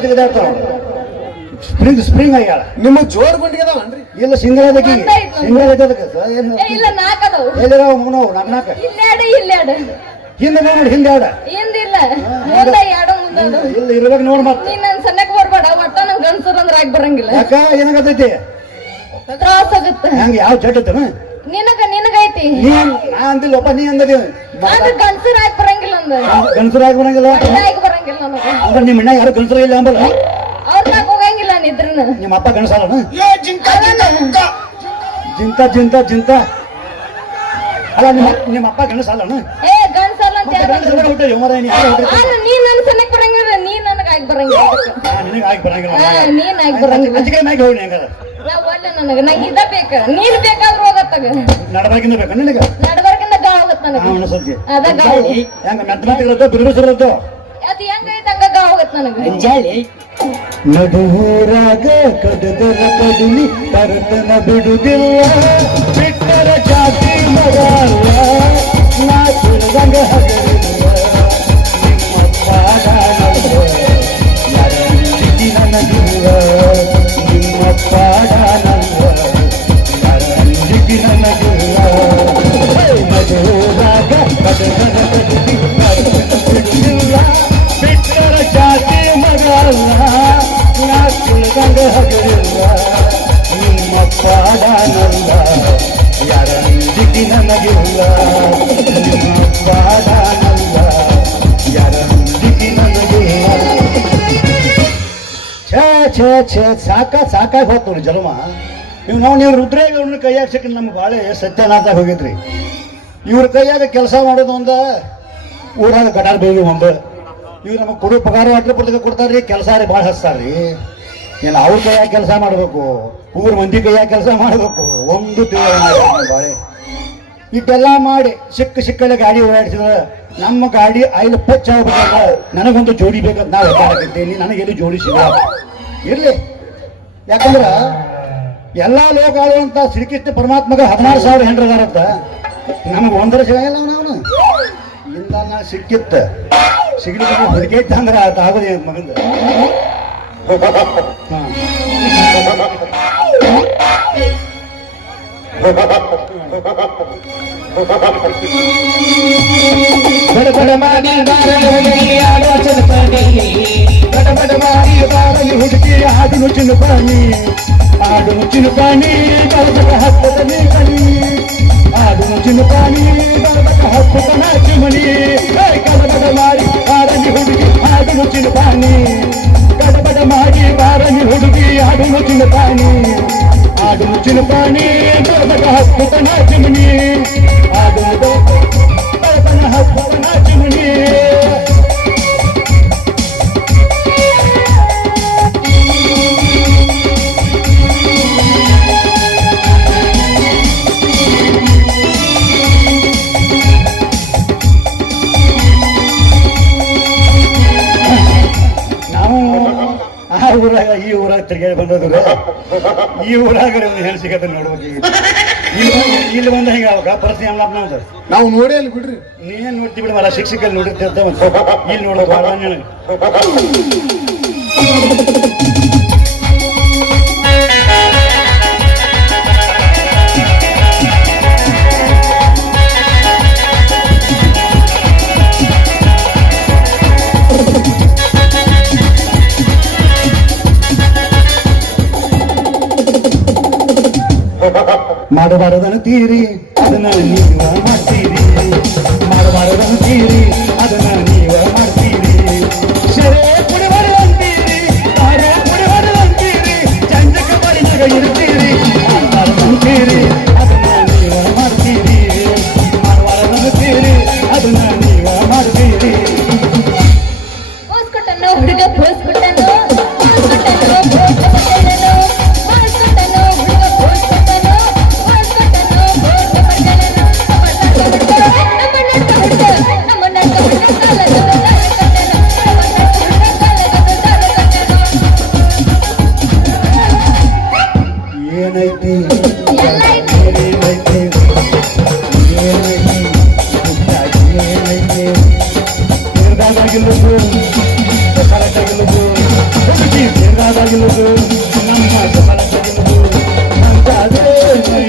ತೆಗೆದಾಡ್ತಾವ spring ಆಗ್ಯಾಳ ನಿಮ್ಮ ಜೋಡ್ ಗುಂಡಿಗೆ ಅದಾವನ್ರಿ ಇಲ್ಲ ಸಿಂಗಲ್ ಅದಕ್ಕೆ ಸಿಂಗಲ್ ಅದಕ್ಕೆ ಏನು ಇಲ್ಲ ನಾಲ್ಕದವು ಎಲ್ಲಿದಾವ ಮಗನವು ನಾಲ್ಕು ಇಲ್ಲಾಡು ಹಿಂದೆ ನೋಡಿ ಹಿಂದೆ ಆಡ ಹಿಂದಿಲ್ಲ ಮುಂದೆ ಎರಡು ಮುಂದೆ ಇಲ್ಲ ಇರ್ಬೇಕು ನೋಡ್ ಮತ್ತೆ ನೀನ್ ನನ್ ಸಣ್ಣಕ್ ಬರ್ಬೇಡ ಒಟ್ಟ ನಮ್ ಗಂಡಸರು ಅಂದ್ರೆ ಆಗಿ ಬರಂಗಿಲ್ಲ ಯಾಕ ಏನಾಗತೈತಿ ತ್ರಾಸ ಆಗುತ್ತೆ ಹಂಗ ಯಾವ ಚಟ್ಟತನ ನಿನಗೈತಿ ನಾ ಅಂದಿಲ್ಲಪ್ಪ ನೀ ಅಂದದಿ ಅಂದ್ರೆ ಗಂಡಸರು ಆಗಿ ಬರಂಗಿಲ್ಲ ಅಂದ ಗಂಡಸರಾಗಿ ಬರಂಗಿಲ್ಲ ಆಗಿ ಬರಂಗಿಲ್ಲ ನನಗೆ ಅಂದ್ರೆ ನಿಮ್ಮ ಅಣ್ಣ ಯಾರು ಗಂಡಸರ ಇಲ್ಲ ಅಂಬಲ್ಲ ಅವ್ರನ್ನ ಹೋಗಂಗಿಲ್ಲ ನಿದ್ರನ ನಿಮ್ಮ ಅಪ್ಪ ಗಂಡಸಾರನ ಜಿಂತ ಅಲ್ಲ ನಿಮ್ಮ ಅಪ್ಪ ಗಂಡಸಾಲನ ಏ ಗಂಡಸಲ್ಲ ಅಂತ ನೀನ್ ನನ್ ಸಣ್ಣಕ್ ಬರಂಗಿಲ್ಲ ನೀನ್ ನನಗ ಆಗಿ ಬರಂಗಿಲ್ಲ ನಿನಗೆ ಆಗಿ ಬರಂಗಿಲ್ಲ ನೀನ್ ಆಗಿ ಬರಂಗಿಲ್ಲ ಅಂಚಿಕೆ ಮ್ಯಾಗೆ ಹೋಗಿ ಹೆಂಗದ ಒಳ್ಳೆ ನನಗ ನಂಗೆ ಇದ ಬೇಕ ನೀನ್ ಬೇಕಾದ್ರೂ ಹೋಗತ್ತಾಗ ನಡಬಾರ್ಕಿಂದ ಬೇಕಾ ನಿನಗೆ ನಡ್ಬರ್ಕಿಂದ ಗಾಳ ಹೋಗತ್ತ ನನಗೆ ಸದ್ಯ ಅದ ಗಾಳಿ ಹೆಂಗ ಮೆತ್ತ ಇರುತ್ತೋ ಬಿರುಬಿಸಿರುತ್ತೋ ಅದು ಹೆಂಗೈತೆ ಹಂಗ ಗಾಳ ಹೋಗತ್ತ ನನಗೆ ನಡುವೂರಾಗ ಕಡದರ ಕಡಿಲಿ ತರತನ ಬಿಡುದಿಲ್ಲ ಬಿಟ್ಟರ ಜಾತಿ ಮರಲ್ಲ ನಾ ತಿಳಿದಂಗ ಹಗರಿಲ್ಲ ನಿಮ್ಮಪ್ಪ ನನಗಿಲ್ಲ ನಿಮ್ಮಪ್ಪ ಯಾರಂಜಿಗಿ ನನಗಿಲ್ಲ ನಡುವೂರಾಗ ಕಡದರ ಕಡಿಲಿ ತರತನ ಬಿಡುದಿಲ್ಲ ಬಿಟ್ಟರ ಜಾತಿ ಮರಲ್ಲ ನಾ ತಿಳಿದಂಗ ಹಗರಿಲ್ಲ ನಿಮ್ಮ ಪಾಡನಲ್ಲ ಯಾರಂಜಿಗಿ ನನಗಿಲ್ಲ ನಿಮ್ಮ ಪಾಡನಲ್ಲ ಯಾರಂಜಿಗಿ ನನಗಿಲ್ಲ ಛೇ ಸಾಕಾಗಿ ಹೋತ್ ನೋಡಿ ಜನ್ಮ ನೀವು ರುದ್ರೇಗ ಅವ್ರನ್ನ ಕೈಯಾಗ ಸಿಕ್ಕ ನಮ್ಗೆ ಬಾಳೆ ಸತ್ಯನಾಥ ಹೋಗಿದ್ರಿ ಇವ್ರ ಕೈಯಾಗ ಕೆಲಸ ಮಾಡೋದು ಒಂದ ಊರಾಗ ಗಟಾರ ಬೇಗ ಒಂದು ಇವ್ರು ನಮಗೆ ಕೊಡೋ ಪಗಾರ ಅಟ್ಲೆ ಪುಸ್ತಕ ಕೊಡ್ತಾರ್ರಿ ಕೆಲಸ ರೀ ಭಾಳ ಹಚ್ತಾರ್ರಿ ಏನು ಅವ್ರ ಕೈಯಾಗ ಕೆಲಸ ಮಾಡಬೇಕು ಊರ ಮಂದಿ ಕೈಯಾಗ ಕೆಲಸ ಮಾಡಬೇಕು ಒಂದು ಬಾಳೆ ಇಟ್ಟೆಲ್ಲ ಮಾಡಿ ಸಿಕ್ಕಲ್ಲ ಗಾಡಿ ಓಡಾಡಿಸಿದ್ರೆ ನಮ್ಮ ಗಾಡಿ ಐದು ಪಚ್ಚ ಆಗ್ಬೇಕಲ್ಲ ನನಗೊಂದು ಜೋಡಿ ಬೇಕಂತ ನಾವು ಹೇಳ್ತಾರಕತ್ತೇನೆ ನನಗೆಲ್ಲಿ ಜೋಡಿ ಸಿಗ ಇರ್ಲಿ ಯಾಕಂದ್ರ ಎಲ್ಲಾ ಲೋಕ ಆಳುವಂತ ಶ್ರೀಕೃಷ್ಣ ಪರಮಾತ್ಮಗ 16,000 ಹೆಂಡ್ರದಾರಂತ ನಮಗೆ ಒಂದರ ಸಿಗಲ್ಲ ಅವನು ಇಂದ ನಾ ಸಿಕ್ಕಿತ್ತ ಸಿಗ್ಲಿಕ್ಕೆ ಹೊರಗೈತ ಅಂದ್ರೆ ಆಗೋದೇ ಮಗಂದ ಬಡ ಮಾಡಿ ಆಲೋಚನೆ ಬಡ ಮಾಡಿ ಬಾರಲಿ ಹುಡುಗಿ ಆಡು ಚಿನುಪಾನಿ ಬರಬಕ ಹತ್ತದಲ್ಲಿ ಕಣಿ ಆಡು ಚಿನುಪಾನಿ ಬರಬಕ ಹತ್ತದ ನಾಚಿಮಣಿ ಗಡಬಡ ಮಾಡಿ ಬಾರಲಿ ಹುಡುಗಿ ಆಡು ಚಿನುಪಾನಿ ಗಡಬಡ ಮಾಡಿ ಬಾರಲಿ ಹುಡುಗಿ ಆಡು ಚಿನುಪಾನಿ ಬರಬಕ ಹತ್ತದ ನಾಚಿಮಣಿ ಆಡು ಬರಬನ ಹತ್ತದ ನಾಚಿಮಣಿ ಈ ಊರಾಗ ತಿರುಗಾಡಿ ಬಂದದ್ರು ಈ ಊರಾಗ ಹೇಳಿ ಸಿಗತ್ತ ನೋಡ್ಬೇಕು ಇಲ್ಲಿ ಬಂದ ಹಿಂಗ ಪರಿಸ್ಥಿತಿ ನಮ್ದು ನಾವು ನೋಡಿ ಅಲ್ಲಿ ಬಿಡ್ರಿ ನೀನ್ ನೋಡ್ತಿ ಬಿಡ ಮರ ಶಿಕ್ಷಕಲ್ಲಿ ನೋಡಿರ್ತಿರ್ತ ಇಲ್ಲಿ ನೋಡೋದು ಮಾಡಬಾರದನ್ನುತ್ತೀರಿ ಅದನ್ನ ನೀವ ಮಾಡ್ತೀರಿ ಮಾಡಬಾರದನ್ನುತ್ತೀರಿ ಅದನ್ನ ನೀವ ಮಾಡ್ತೀರಿ ಸೆರೆ ಕುಡಿಬಾರದಂತೀರಿ ತಾರೇ ಕುಡಿಬಾರದಂತೀರಿ ಚಂದಕ ಬರಿನಾಗ ಇರ್ತೀರಿ ಮಾಡಬಾರದಂತೀರಿ ಅದನ್ನ ನೀವ ಮಾಡ್ತೀರಿ ಮಾಡಬಾರದನ್ನುತ್ತೀರಿ ಅದನ್ನ ನೀವ ಮಾಡ್ತೀರಿ ಹುಡುಗ ಗಿಲುಗು ನಮ್ಮ ಸಬಲ ಗಿಲುಗು ನಂಗಾಗೇನೈತಿ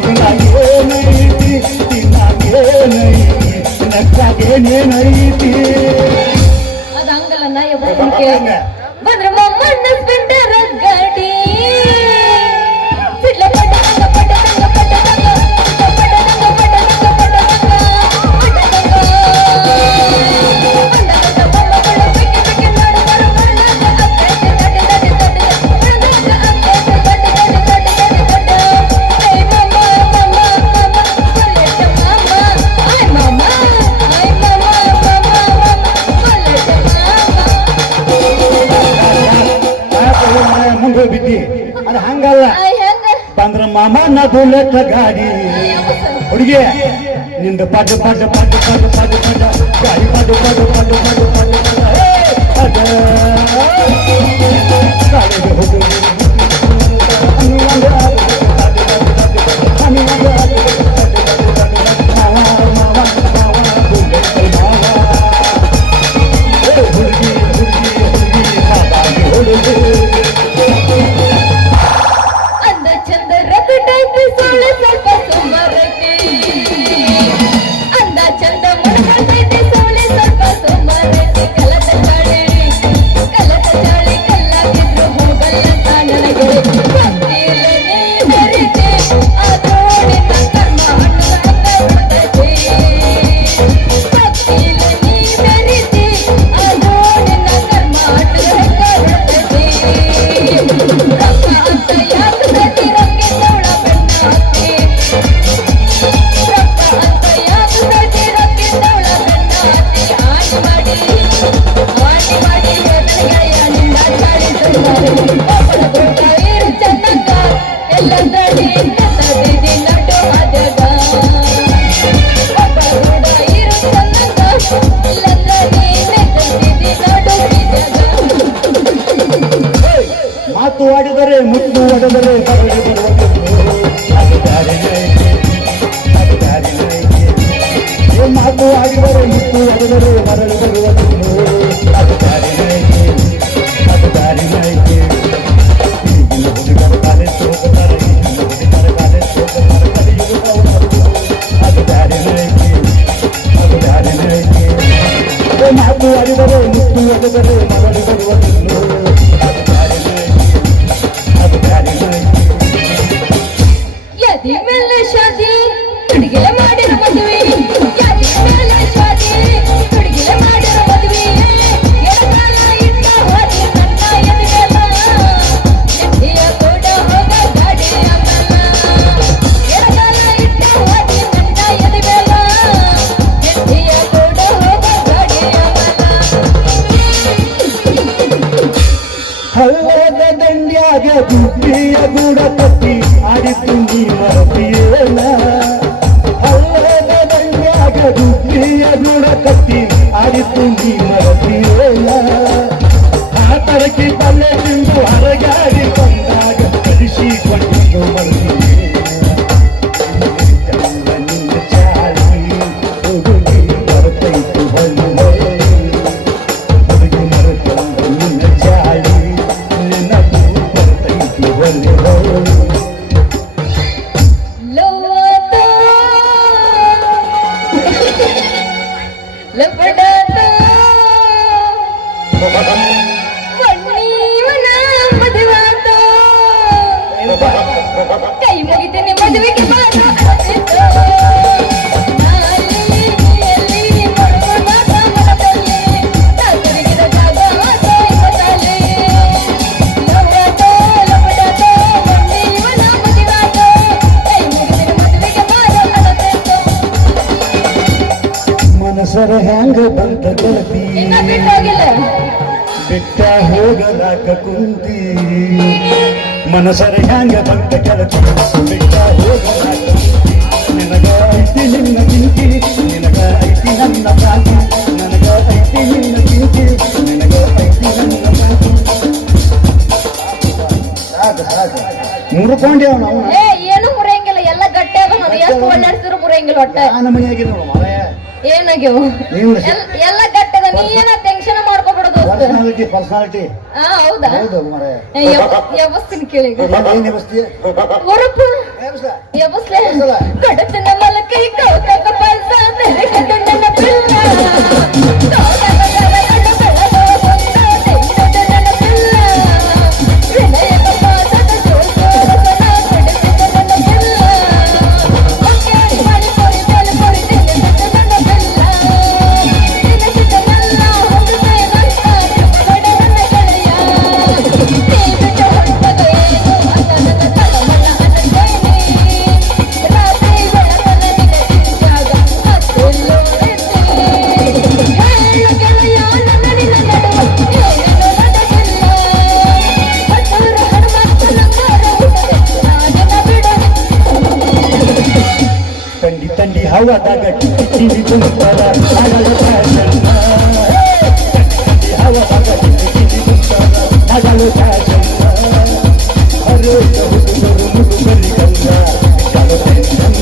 ಉಣ್ಣಾಗೇನೈತಿ ತಿನ್ನಾಗೇನೈತಿ ನಕ್ಕಾಗೇನೇನೈತಿ ಅದ ಹಂಗಲ್ಲ ನಾ ಯಾವಾಗ ಬಂದ್ರ ಮಮ್ಮಣ್ಣ ಸ್ಪೆಂಡರ್ ಗಾಡಿ ಸಿಡ್ಲ ಪಟ ತಂಗ ಪಟ ತಂಗ ಪಟ ತಂಗ ಪಟ ತಂಗ ಪಟ ತಂಗ ಪಟ ಮುಂದೆ ಬಿದ್ದಿ ಅದು ಹಂಗಲ್ಲ ಬಂದ್ರ ಮಾಮ ನಾ ಬುಲೆಟ್ ಗಾಡಿ ಹುಡುಗಿ ನಿಂದ ಪಡ್ಡ ಪಡ್ಡ ಪಡ್ಡ ಪಡ್ಡ ಪಡ್ಡ ಪಡ್ಡ ಗಾಡಿ ಪಡ್ಡ ಪಡ್ಡ ಪಡ್ಡ ಪಡ್ಡ ಪಡ್ಡ ಪಡ್ಡ ಗಾಡಿಗೆ ಹೋಗು ಹುಡುಗಿ ಹುಡುಗಿ ಹುಡುಗಿ ಸಾಕಾಗಿ ಹುಡುಗಿ ಅಂದ ಚಂದ ರಗಡೈತಿ ಸೊಳ್ಳೆ ಸ್ವಲ್ಪ ಸುಮಾರೈತಿ ಅಂದ ಚಂದ ಮುಳುಗೈತಿ ಸೊಳ್ಳೆ ಸ್ವಲ್ಪ ಸುಮಾರೈತಿ ಕಲದ ಚಾಳಿ ಕಲ್ಲಾಗಿದ್ರು ಹೋಗಲ್ಲಂತ ನನಗೆ ಗೊತ್ತಿಲ್ಲ ನೀ ಮರಿತೆ ಅದೋಡಿನ ಕರ್ಮ ಹಣ್ಣು ಗೊತ್ತಿಲ್ಲ ನೀ ಮರಿತೆ ಅದೋಡಿನ ಕರ್ಮ ಹಣ್ಣು ರೊಕ್ಕ ಅಂತ ಯಾಕೆ ಸತಿ ರೊಕ್ಕೆ ತವಳ ಬೆಣ್ಣಾಕಿ ರೊಕ್ಕ ಅಂತ ಯಾಕೆ ಸತಿ ರೊಕ್ಕೆ ತವಳ ಬೆಣ್ಣಾಕಿ ಆಣಿ ಮಾಡಿ ಗೆಳೆಯ ನಿನ್ನ ಚಾಳಿ ಸುಳ್ತಾರೆ ಒಬ್ಬಳ ಬುಡ ಇರು ಚೆನ್ನಕ್ಕ ಎಲ್ಲಂದ್ರಲ್ಲಿ ನೆತ್ತದಿದಿ ನಡು ಅದಗ ಒಬ್ಬಳ ಬುಡ ಇರು ಚೆನ್ನಕ್ಕ ಎಲ್ಲಂದ್ರಲ್ಲಿ ನೆತ್ತದಿದಿ ನಡು ಇದಗ ಮಾತು ಆಡಿದರೆ ಮುತ್ತು ಒಡೆದರೆ ಬರಲಿ ಬರುವುದು ಅದು ದಾರಿನೈತೆ ಅದು ದಾರಿನೈತೆ ಮಾತು ಆಡಿದರೆ ಮುತ್ತು ಒಡೆದರೆ ಬರಲಿ ಬರುವುದು ಅದು ದಾರಿನೈತೆ ಅದು ದಾರಿನೈತೆ ಈಗಿನ ಹುಡುಗರು ಕಾಲೇಜ್ ಹೋಗುತ್ತಾರೆ ಈಗಿನ ಹುಡುಗರು ಕಾಲೇಜ್ ಹೋಗುತ್ತಾರೆ ಕಲಿಯುವುದು ಅದು ದಾರಿನೈತೆ ಅದು ದಾರಿನೈತೆ ಮಾತು ಆಡಿದರೆ ಮುತ್ತು ಒಡೆದರೆ ಬರಲಿ ಬರುವುದು ಅದು ಯದಿ ಮೇಲೆ ಶಾದಿ ಹುಡುಗಿಲೆ ಮಾಡಿರೋ ಮದುವೆ ಯದಿ ಮೇಲೆ ಶಾದಿ ಹುಡುಗಿಲೆ ಮಾಡಿರೋ ಮದುವೆ ಎಡಗಾಲ ಇಟ್ಟ ಹೋಗಿ ನನ್ನ ಎದಿ ಮೇಲ ನಿಂದಿಯ ಕೂಡ ಹೋಗ ಗಾಡಿ ಅಮ್ಮಲ್ಲ ಎಡಗಾಲ ಇಟ್ಟ ಹೋಗಿ ನನ್ನ ಎದಿ ಮೇಲ ನಿಂದಿಯ ಕೂಡ ಹೋಗ ಗಾಡಿ ಹಳ್ಳದ ದಂಡ್ಯಾಗ ಗುಬ್ಬಿಯ ಗೂಡ ಕಟ್ಟಿ ಆಡಿತು ನೀ ಮರತಿಯೇನ ಹಳ್ಳದ ದಂಡ್ಯಾಗ ಗುಬ್ಬಿಯ ಗೂಡ ಕಟ್ಟಿ ಆಡಿತು ನೀ ಮರತಿಯೇನ ಆ ತರಕಿ ತಲೆ ತಿಂದು ಹರಗಾಡಿ ಬಂದಾಗ ಕಲಿಸಿಕೊಂಡು ನಿನ್ನ ಚಾಳಿ ಹುಡುಗಿ ಬರ್ತೈತು ಹೊಲ್ಲು ಹುಡುಗಿ ಮರತಂದು ನಿನ್ನ ಚಾಳಿ ನಿನ್ನ ಬರ್ತೈತಿ ಹೊಲ್ಲು ಲವ್ವಾತ ಲಪಡಾತ ವಣ್ಣೀವನ ಮದುವಾತ ಕೈ ಮುಗಿತೀನಿ ಮದುವೆಗೆ ಬಾರ ಅತ್ತಿತ್ತು ನಾಲಿಯಲ್ಲಿ ಮರಳು ಮಾತ ಮರದಲ್ಲಿ ತಾತರಿಗಿದ ಜಾಗ ಆತ ಇವತ್ತಲ್ಲಿ ಲವ್ವಾತ ಲಪಡಾತ ವಣ್ಣೀವನ ಮದುವಾತ ಕೈ ಮುಗಿತೀನಿ ಮದುವೆಗೆ ಬಾರ ಅತ್ತಿತ್ತು ಮನಸರ ಹ್ಯಾಂಗ ಬಂತ ಗೆಳತಿ ಇನ್ನ ಬಿಟ್ಟೋಗಿಲ್ಲ ಬೆಟ್ಟ ಹೋಗಲಾಕ ಕುಂತಿ ಮನಸರ ಹ್ಯಾಂಗ ಬಂತ ಗೆಳತಿ ಬೆಟ್ಟ ಹೋಗಲಾಕ ಕುಂತಿ ನಿನಗ ಐತಿ ನಿನ್ನ ಚಿಂತಿ ನಿನಗ ಐತಿ ನನ್ನ ಬಾಕಿ ನನಗ ಐತಿ ನಿನ್ನ ಚಿಂತಿ ನಿನಗ ಐತಿ ನನ್ನ ಬಾಕಿ ಸಾಕು ಸಾಕು ಮುರ್ಕೊಂಡೇವ್ ನಾವು ಏ ಏನು ಮುರಿಯಂಗಿಲ್ಲ ಎಲ್ಲ ಗಟ್ಟಿ ಅದ ನೋಡಿ ಎಷ್ಟು ಒಳ್ಳಾಡ್ಸಿದ್ರು ಮುರಿಯಂಗಿಲ್ಲ ಒಟ್ಟ ಆ ನಮನೆಯಾಗಿ ನೋಡು ಮಾರಾಯ ಏನಾಗ್ಯವು ನೀವು ಎಲ್ಲ ಗಟ್ಟಿ ಅದ ನೀ ಏನ ಟೆನ್ಷನ್ ಮಾಡ್ಕೋಬಿಡುದು ಪರ್ಸನಾಲಿಟಿ ಹೌದಾ ಹೌದು ಮರೆ ವ್ಯವಸ್ಥಿನ ಕೇಳಿಗ ಏನ್ ವ್ಯವಸ್ಥೆ ಹೊರಪ್ಪ ವ್ಯವಸ್ಥೆ ಕಡತನ ಮಲಕೈ ಕೌತಕ ಪಲ್ಸ ತೆರೆ ಕಡನ ಪಿಲ್ಲ ಕೌತಕ ಕರಗಡ ಬೆಳಗೋ ಬಂದ ತೆರೆ ಪಿಲ್ಲ ಹೃದಯ ಕಪಾಸದ ಜೋಸೋರಸನ ಕಡತನ ಪಿಲ್ಲ ಒಕ್ಕಾಡಿ ಮಾಡಿ ಕೊರಿ ತೆಲೆ ಕೊರಿ ತೆಲೆ ಕಡನ ಪಿಲ್ಲ ದಿನಸಿದನಲ್ಲ ಹೊಂದುತ್ತೆ ನಂತ ಕಡನ ಗೆಳೆಯ ನೀಬಿಟ್ಟ ಹೊಂಟದ ಏನು ಅದನ್ನ ತಳಮಳ ಅನ್ನದೇನೆ ರಾತ್ರಿ ಬೆಳಕನ ನಿಗದಿದ್ದಾಗ ಹತ್ತೆಲ್ಲೋ ಹೇಳ ಗೆಳೆಯ ನನ್ನಡಿನ ನಡುವ ಏನೋ ನಡೆದಿಲ್ಲ ಹತ್ತೂರ ಹನುಮಂತ ನಂಗಾರ ಹುಟ್ಟದೆ ನಾನಿನ ಬಿಡದೆ ತಂಡಿ ತಂಡಿ ಹವಾದಾಗ ಟಿವಿ ತುಂಬ್ತಾರ ಆಗಲ್ಲ ಫ್ಯಾಷನ್ ತಂಡಿ ಹವಾದಾಗ ಟಿವಿ ತುಂಬ್ತಾರ ಆಗಲ್ಲ ಫ್ಯಾಷನ್ ಹರೋಗ ಹುಡುಗರು ಮುಡುಗರಿ ಗಂಗ ಚಾಲು ಟೆನ್ಷನ್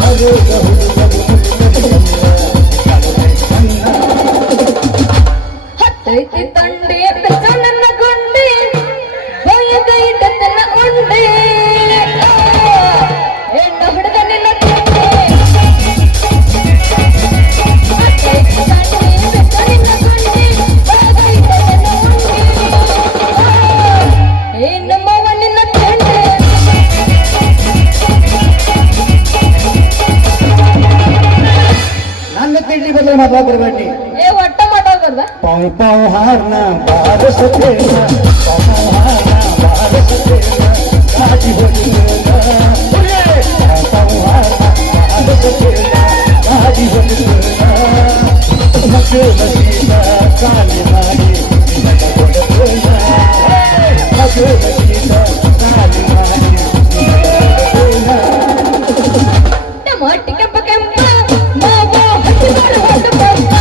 ಹರೋಗ ಹುಡುಗರು ಮುಡುಗರಿ ಗಂಗ ಚಾಲು ಟೆನ್ಷನ್ ಹತ್ತೈತಿ ತಂಡೆ ಬೆಚ್ಚ ನನ್ನ ಗೊಂಡೆ ಹೋಯದ ಇಟ್ಟತನ ಉಂಡೆ ಹೆಣ್ಣ ಹುಡುಗ ನಿನ್ನ ತಿಂಡೆ ಹತ್ತೈತಿ ತಂಡೆ ಬೆಚ್ಚ ನಿನ್ನ ಗೊಂಡೆ ಹೋಯದ ಇಟ್ಟತನ ಉಂಡೆ ನಮ್ಮವ್ವ ನಿನ್ನ ತಿಂಡೆ ನನ್ನ ತಿಂಡಿ ಬದಲು ಮಾತಾಡ್ತಿರ್ಬೇಡಿ ಒಟ್ಟ ಮಾಡೋದಲ್ಲ ಪಾವು ಪಾವು ಹಾರ್ನ ಬಾರ ಸತ್ತೇನ ಪಾವು ಹಾರ್ನ ಬಾರ ಸತ್ತೇನ ಕಾಜಿ ಹೊಡಿತೇನ ಪಾವು ಹಾರ್ನ ಬಾರ ಸತ್ತೇನ ಕಾಜಿ ಹೊಡಿತೇನ ಮಕ್ಕಳ ಬಸೀನ ಕಾಲಿ ಮಾಡಿ ನಿನಗ ಕೊಡುತ್ತೇನ ಮಕ್ಕಳ ಬಸೀನ ಕಾಲಿ ಮಾಡಿ ನಿನಗ ಕೊಡುತ್ತೇನ ಟಮಾಟಿ ಕೆಂಪ ಕೆಂಪ ಮಾವ ಹಟ್ಟಿಗಾರ ಹೊಟ್ಟು ಪಂಪ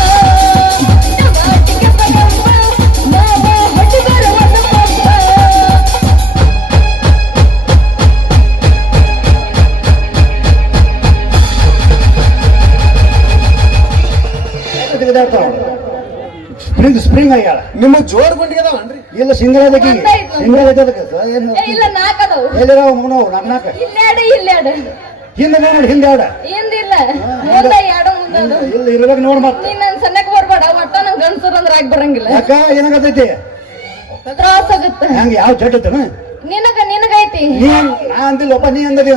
ಟಮಾಟಿ ಕೆಂಪ ಕೆಂಪ ಮಾವ ಹಟ್ಟಿಗಾರ ಹೊಟ್ಟು ಪಂಪ ಸ್ಪ್ರಿಂಗ್ ಆಗ್ಯಾಳ ನಿಮ್ಮ ಜೋಡ್ ಗುಂಡಿಗೆ ಅದಾವನ್ರಿ ಇಲ್ಲ ಸಿಂಗಲ್ ಅದಕ್ಕೆ ಒಂದೈದು. ಸಿಂಗಲ್ ಅದಕ್ಕೆ ಏನು ಇಲ್ಲ ನಾಲ್ಕದವು ಎಲ್ಲಿರಾವ ಮಗನವು ನಗ್ನಾಕ ಇಲ್ಲಾಡ ಹಿಂದೆ ನೋಡಿ ಹಿಂದೆ ಆಡ ಹಿಂದಿಲ್ಲ ಮುಂದ ಎರಡು ಮುಂದದು ಇಲ್ಲ ಇರ್ಬೇಕು ನೋಡಿ ಮತ್ತೆ ನೀನ್ ನನ್ ಸಣ್ಣಕ್ ಬರ್ಬೇಡ ಒಟ್ಟ ನಮ್ ಗಂಡಸರ ಅಂದ್ರ ಆಗಿ ಬರಂಗಿಲ್ಲ ಯಾಕ ಏನಾಗತೈತಿ ತ್ರಾಸ ಆಗತ್ತ ಹಂಗ ಯಾವ ಚಟ್ಟತನ ನಿನಗೈತಿ ನೀನ್ ನಾ ಅಂದಿಲ್ಲಪ್ಪ ನೀ ಅಂದದಿ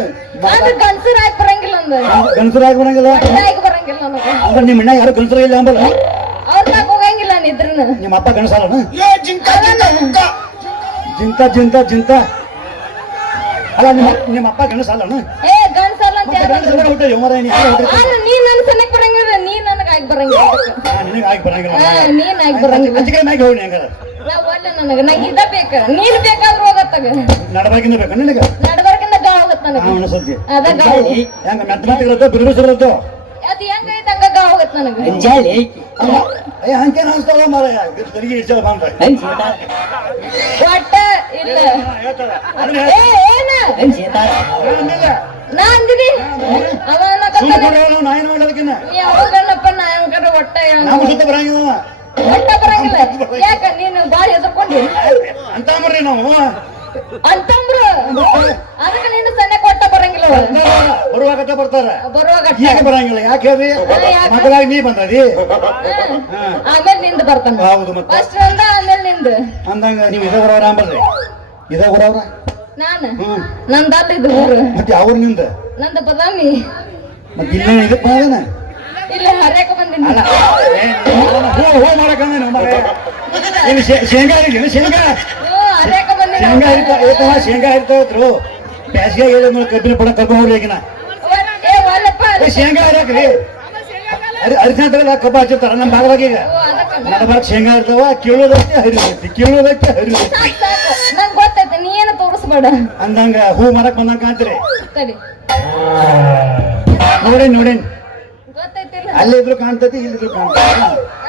ಆದ್ರೆ ಗಂಡಸರ ಆಗಿ ಬರಂಗಿಲ್ಲ ಅಂದ ಗಂಡಸರಾಗಿ ಬರಂಗಿಲ್ಲ ಒಟ್ಟ ಆಗಿ ಬರಂಗಿಲ್ಲ ನನಗ ಅಂದ್ರೆ ನಿಮ್ಮ ಅಣ್ಣ ಯಾರು ಗಂಡಸರ ಇಲ್ಲ ಅಂಬಲ್ಲ ಅವ್ರದಾಗ ಹೋಗಂಗಿಲ್ಲ ನಿದ್ರನ ನಿಮ್ಮ ಅಪ್ಪ ಗಂಡಸಾಲನ ಅದನ್ನ ಜಿಂತ ಜಿಂತ ಜಿಂತ ಅಲ್ಲ ನಿಮ್ಮ ಅಪ್ಪ ಗಂಡಸಾಲನ ಏ ಗಂಡಸಲ್ಲ ಅಂತ ಯಾರು ಗಂಡಸರ ಹುಟ್ಟ ಮರ ನೀ ನನ್ ಸಣ್ಣಕ್ ಬರಂಗಿಲ್ಲ ನೀ ನನಗ ಆಗಿ ಬರಂಗಿಲ್ಲ ನಿನಗೆ ಆಗಿ ಬರಂಗಿಲ್ಲ ನೀನ್ ಆಗಿ ಬರಂಗಿಲ್ಲ ಅಜ್ಜಿಗೆ ಮ್ಯಾಗೆ ಹೋಗಿ ಹಂಗಾರ ನಾ ಒಳ್ಳೆ ನಂಗೆ ಇದ ಬೇಕ ನೀನ್ ಬೇಕಾದ್ರೂ ಹೋಗತ್ತಾಗ ನಡಬಾಗಿಂದ ಬೇಕು ನಿನಗೆ ನಡ್ಬರ್ಕಿಂದ ಗಾಳ ಹೋಗತ್ತ ನನಗ ಅನಿಸತ್ತಿ ಅದ ಗಾಳ ಹೆಂಗ ಮೆತ್ತ ಮೆತ್ತಗಿರತ್ತೋ ಬಿರುಬಿಸಿರತ್ತೋ ಅದ್ ಹೆಂಗೈತೆ ಹಂಗ ಗಾಳ ಹೋಗತ್ತ ನನಗ ಏ ಹಂಕೇನ ಅನ್ಸ್ತಾವ ಮಾರಾಯ ತೆರಿಗೆ ಇಡ್ಸಲ್ಲ ಬಂದ್ರೆ ಒಟ್ಟ ಇಲ್ಲ ಅದನ್ನ ಏ ಏನ ನಾ ಅಂದಿನಿ ಅವ ಅನ್ನಕತ್ತಾನೆ ನಾ ಏನ್ ಮಾಡೋದಕ್ಕಿನ್ನ ಯಾವಾಗಣ್ಣಪ್ಪ ನಾ ಹೆಂಗಾರ ಒಟ್ಟ ನಾವು ಸುತ್ತ ಬರಂಗಿಲ್ಲ ಒಟ್ಟ ಬರಂಗಿಲ್ಲ ಯಾಕ ನೀನು ಬಾಳ ಎದ್ಕೊಂಡಿ ಅಂತ ಮರ್ರಿ ನಾವು ಅಂತಂದ್ರು ಅದಕ್ಕೆ ನೀನು ಸಣ್ಣಕ್ ಒಟ್ಟ ಬರಂಗಿಲ್ಲ ಅವ್ರು. ಬರುವಾಗತ್ತ ಬರ್ತಾರ ಬರುವಾಗ ಅಟ್ಟ. ಈಗ ಬರಂಗಿಲ್ಲ ಯಾಕೆ ಹೇಳ್ರಿ ಯಾಕೆ? ಮಗಳಾಗಿ ನೀ ಬಂದದಿ ಆಮೇಲೆ ನಿಂದ ಬರ್ತಾನ ಹೌದು ಮತ್ತೆ ಫಸ್ಟ್ ಅಂದ ಆಮೇಲೆ ನಿಂದ ಅಂದಂಗ ನೀವು ಇದ ಬರೋರ ಅಂಬಲ್ರಿ ಇದ ಬರೋರ ನಾನ ಹ್ಮ್ ನಂದಲ್ಲ ಇದು ಊರು ಮತ್ತೆ ಅವ್ರ ನಿಂದ ನಂದ ಬದಾಮಿ ಮತ್ತೆ ಇಲ್ಲ ಇದಕ್ ಬಂದನ ಇಲ್ಲ ಹರ್ಯಾಕ ಬಂದಿನಿ ಅಲ್ಲ ಹೋ ಮಾಡಕ ಏನು ಶೇಂಗಾ ಏನು ಶೇಂಗಾ ಹರ್ಯಾಕ ಬಂದಿನಿ ಶೇಂಗಾ ಇರ್ತಾವ ಶೇಂಗಾ ಇರ್ತಾವತ್ರು ಬ್ಯಾಸಿಗೆ ಹೇಳಿದ ಕಬ್ಬಿನ ಪಡ ಕರ್ಕೊಂಡು ಹೋಗ್ರಿ ಈಗಿನ ಏ ಒಲ್ಲಪ್ಪ ಶೇಂಗಾ ಹರಿಯಾಕ್ರಿ ಅರಿಶಿನ ತಗಲ್ಲ ಕಬ್ಬ ಹಚ್ಚಿರ್ತಾರ ನಮ್ಮ ಭಾಗದಾಗ ಈಗ ನಡಬಾರ್ಕ ಶೇಂಗಾ ಇರ್ತಾವ ಕೀಳೋದೈತಿ ಹರಿದೈತಿ ಕೀಳೋದೈತಿ ಹರಿದೈತಿ ನಂಗೆ ಗೊತ್ತೈತೆ ನೀ ಏನು ತೋರಿಸ್ಬೇಡ ಅಂದಂಗ ಹೂ ಮರಕ್ ಬಂದಂಗ ಕಾಣ್ತೀರಿ ತಡಿ ನೋಡೇನ್ ನೋಡೇನ್ ಗೊತ್ತೈತಿಲ್ಲ ಅಲ್ಲಿ ಇದ್ರು ಕಾಣ್ತೈತಿ ಇಲ್ಲಿದ್ರು ಕಾಣ್ತೈತಿ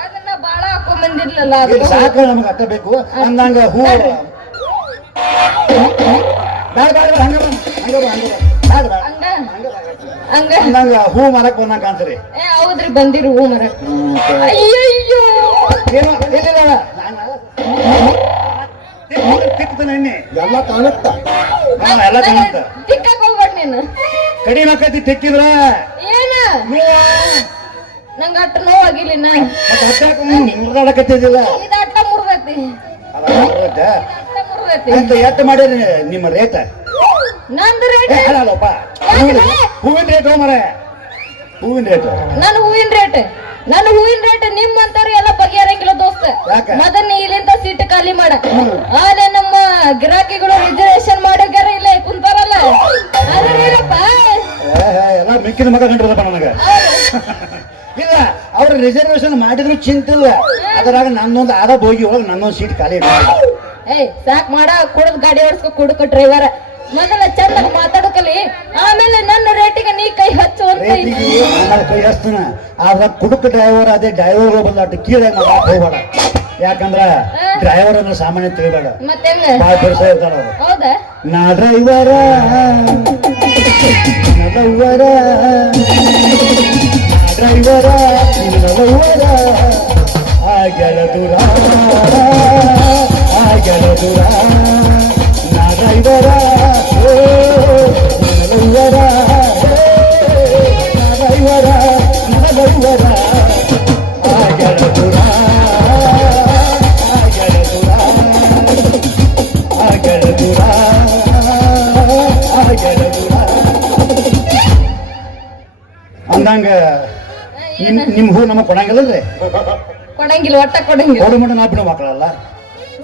ಅದನ್ನ ಬಾಳ ಹಾಕೊಂಡ್ ಬಂದಿರ್ಲಿಲ್ಲ ಅದು ಇಲ್ಲಿ ಸಾಕ ನಮಗ್ ಅಟ್ಟ ಬೇಕು ಅಂದಂಗ ಹೂ ಬೇಡ ಬೇಡ ಹಂಗ ಹಂಗ ಹಂಗ ಬೇಡ ಹಂಗ ಹಂಗ ಅಂದಂಗ ಹೂ ಮರಕ್ ಬಂದಂಗ ಕಾಣ್ತೀರಿ ಏ ಹೌದ್ರಿ ಬಂದಿರು ಹೂ ಮರ ಅಯ್ಯೋ ಏನೋ ಎಲ್ಲಿಲ್ಲ ತಿಕ್ತಾನೆ ಎಣ್ಣೆ ಎಲ್ಲ ಕಾಣುತ್ತ ಎಲ್ಲ ಕಾಣುತ್ತ ತಿಕ್ಕಕ್ ಹೋಗ್ಬೇಡ ನೀನು ಕಡಿಮೆ ಆಕೈತಿ ತೆಕ್ಕಿದ್ರ ಏನ ನಂಗ ಅಟ್ಟ ನೋವಾಗಿಲ್ಲ ಮುರಿದಾಡಕತ್ತಿದಿಲ್ಲ ಇದು ಅಟ್ಟ ಮುರ್ದೈತಿ ಅಟ್ಟ ಮುರ್ದೈತಿ ಅಂತ ಎಟ್ಟು ಮಾಡಿರಿ ನಿಮ್ಮ ರೇಟ್ ನಂದು ರೇಟ್ ಅಲ್ಲಪ್ಪ ಹೂವಿನ ರೇಟ್ ಮರ ಹೂವಿನ ರೇಟ್ ನನ್ನ ಹೂವಿನ ರೇಟ್ ನಿಮ್ಮಂತವ್ರು ಎಲ್ಲ ಬಗೆಹರಂಗಿಲ್ಲ ದೋಸ್ತ ಯಾಕೆ? ಮೊದಲ ಇಲ್ಲಿಂದ ಸೀಟ್ ಖಾಲಿ ಮಾಡ ಆಲೆ ನಮ್ಮ ಗಿರಾಕಿಗಳು ರಿಸರ್ವೇಶನ್ ಮಾಡೋಗ್ಯಾರ ಇಲ್ಲ ಕುಂತಾರಲ್ಲ ಅದ್ರಪ್ಪ ಎಲ್ಲ ಮಿಕ್ಕಿದ ಮಗ ಕಂಡಿರದಪ್ಪ ನನಗ ಇಲ್ಲ ಅವ್ರ ರಿಸರ್ವೇಶನ್ ಮಾಡಿದ್ರು ಚಿಂತಿಲ್ಲ ಅದ್ರಾಗ ನನ್ನೊಂದು ಆದ ಹೋಗಿ ಹೋಗಿ ನನ್ನೊಂದು ಸೀಟ್ ಖಾಲಿ ಏಯ್ ಸಾಕ್ ಮಾಡ ಕುಡದ್ ಗಾಡಿ ಓಡಿಸ್ಕೊ ಕುಡುಕ ಡ್ರೈವರ್ ಮೊದಲ ಚಂದ ಮಾತಾಡಕಲಿ ಆಮೇಲೆ ನನ್ನ ರೇಟಿಗೆ ನೀ ಕೈ ಹಚ್ಚು ಅಂತ ರೇಟಿಗೆ ಆಮೇಲೆ ಕೈ ಹಚ್ತಾನ ಆದ್ರ ಕುಡುಕ ಡ್ರೈವರ್ ಅದೇ ಡ್ರೈವರ್ ಬಂದ ಅಟ್ಟು ಕೀಳಾಗಿ ಮಾಡಕ್ ಹೋಗ್ಬೇಡ ಯಾಕಂದ್ರ ಡ್ರೈವರ್ ಅನ್ನ ಸಾಮಾನ್ಯ ತಿಳಿಬೇಡ ಮತ್ತೆ ಬಾಳ ಕೆಲಸ ಇರ್ತಾರ ಅವ್ರು ಹೌದಾ ನಾ ಡ್ರೈವರ ನಲವರ ಡ್ರೈವರ ನಲವರ ಆಗಲ ದೂರ ಆಗಲ ದೂರ ನಾ ಡ್ರೈವರ ನಲವರ ನಾ ಡ್ರೈವರ ನಲವರ ಆಗಲ ದೂರ ಆಗಲ ದೂರ ಆಗಲ ದೂರ ಆಗಲ ದೂರ ಅಂದಂಗ ನಿಮ್ ಹೂ ನಮಗ್ ಕೊಡಂಗಿಲ್ಲಲ್ರಿ ಕೊಡಂಗಿಲ್ಲ ಒಟ್ಟ ಕೊಡಂಗಿಲ್ಲ ಕೊಡು ಮಟ್ಟ ನಾ ಬಿಡೋ ಮಕ್ಕಳಲ್ಲ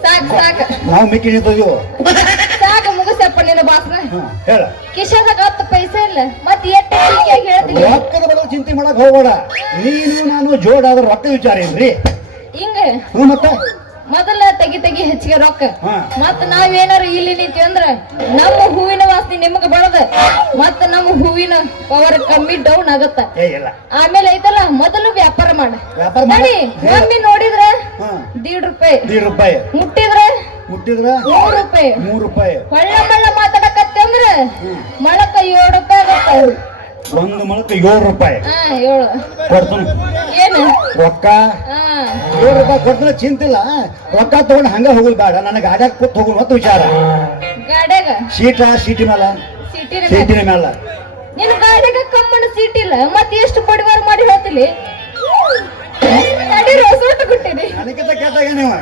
ಸಾಕ್ ಸಾಕ್ ನಾವು ಮಿಕ್ಕಿ ನಿಂತಿದ್ವು ಸಾಕು ಮುಗಿಸಪ್ಪ ನಿನ್ನ ಬಾಸ್ನ ಹೇಳ ಕಿಶದಾಗ 10 ಪೈಸೆ ಇಲ್ಲ ಮತ್ ಎಟ್ಟ ಹೇಳ್ತೀನಿ ರೊಕ್ಕದ ಬಗ್ಗೆ ಚಿಂತೆ ಮಾಡಕ್ ಹೋಗ್ಬೇಡ ನೀನು ನಾನು ಜೋಡಾದ್ರ ರೊಕ್ಕ ವಿಚಾರ ಏನ್ರಿ ಹಿಂಗ ಮತ್ತೆ ಮೊದಲ ತೆಗಿ ಹೆಚ್ಚಿಗೆ ರೊಕ್ಕ ಹಾ. ಮತ್ ನಾವೇನಾರ ಇಲ್ಲಿ ನಿಂತೀವಿ ಅಂದ್ರ ನಮ್ಮ ಹೂವಿನ ವಾಸನೆ ನಿಮಗ ಬೆಳದ ಮತ್ತ ನಮ್ಮ ಹೂವಿನ ಪವರ್ ಕಮ್ಮಿ ಡೌನ್ ಆಗತ್ತ ಏ ಇಲ್ಲ ಆಮೇಲೆ ಐತಲ್ಲ ಮೊದಲು ವ್ಯಾಪಾರ ಮಾಡ ವ್ಯಾಪಾರ ಮಾಡು. ನಡಿ ಒಮ್ಮೆ ನೋಡಿದ್ರ ಹಾ. 1.5 ರೂಪಾಯಿ 1.5 ರೂಪಾಯಿ ಮುಟ್ಟಿದ್ರ ಮುಟ್ಟಿದ್ರ 3 ರೂಪಾಯಿ 3 ರೂಪಾಯಿ ಮಳ್ಳ ಮಾತಾಡಕತ್ತೆ ಅಂದ್ರ ಮಳಕ 7 ರೂಪಾಯಿ ಆಗತ್ತ ಒಂದು ಮೊಳಕ್ಕೆ 7 ರೂಪಾಯಿ 7 ಕೊಡ್ತಾನ ಏನು ರೊಕ್ಕ ಹಾ 7 ರೂಪಾಯಿ ಕೊಡ್ತಾನ ಚಿಂತಿಲ್ಲ ರೊಕ್ಕ ತಗೊಂಡು ಹಂಗ ಹೋಗುದು ಬೇಡ ನನಗೆ ಗಾಡ್ಯಾಗ ಕೂತ್ ಹೋಗುದು ಮತ್ತು ವಿಚಾರ ಗಾಡ್ಯಾಗ ಸೀಟಿ ಮೇಲೆ ಸಿಟಿನ ಸೀಟಿನ ಮೇಲೆ ನಿನ್ ಗಾಡಿಗೆ ಕಮ್ಮನ ಸೀಟ್ ಇಲ್ಲ ಮತ್ ಎಷ್ಟು ಬಡವಾರ ಮಾಡಿ ಹೇಳ್ತಿಲಿ ಗಾಡಿ ರೋಸೋಟ ಗುಟ್ಟಿರಿ ನನಗಿಂತ ಕೇಟಾಗ ನೀವು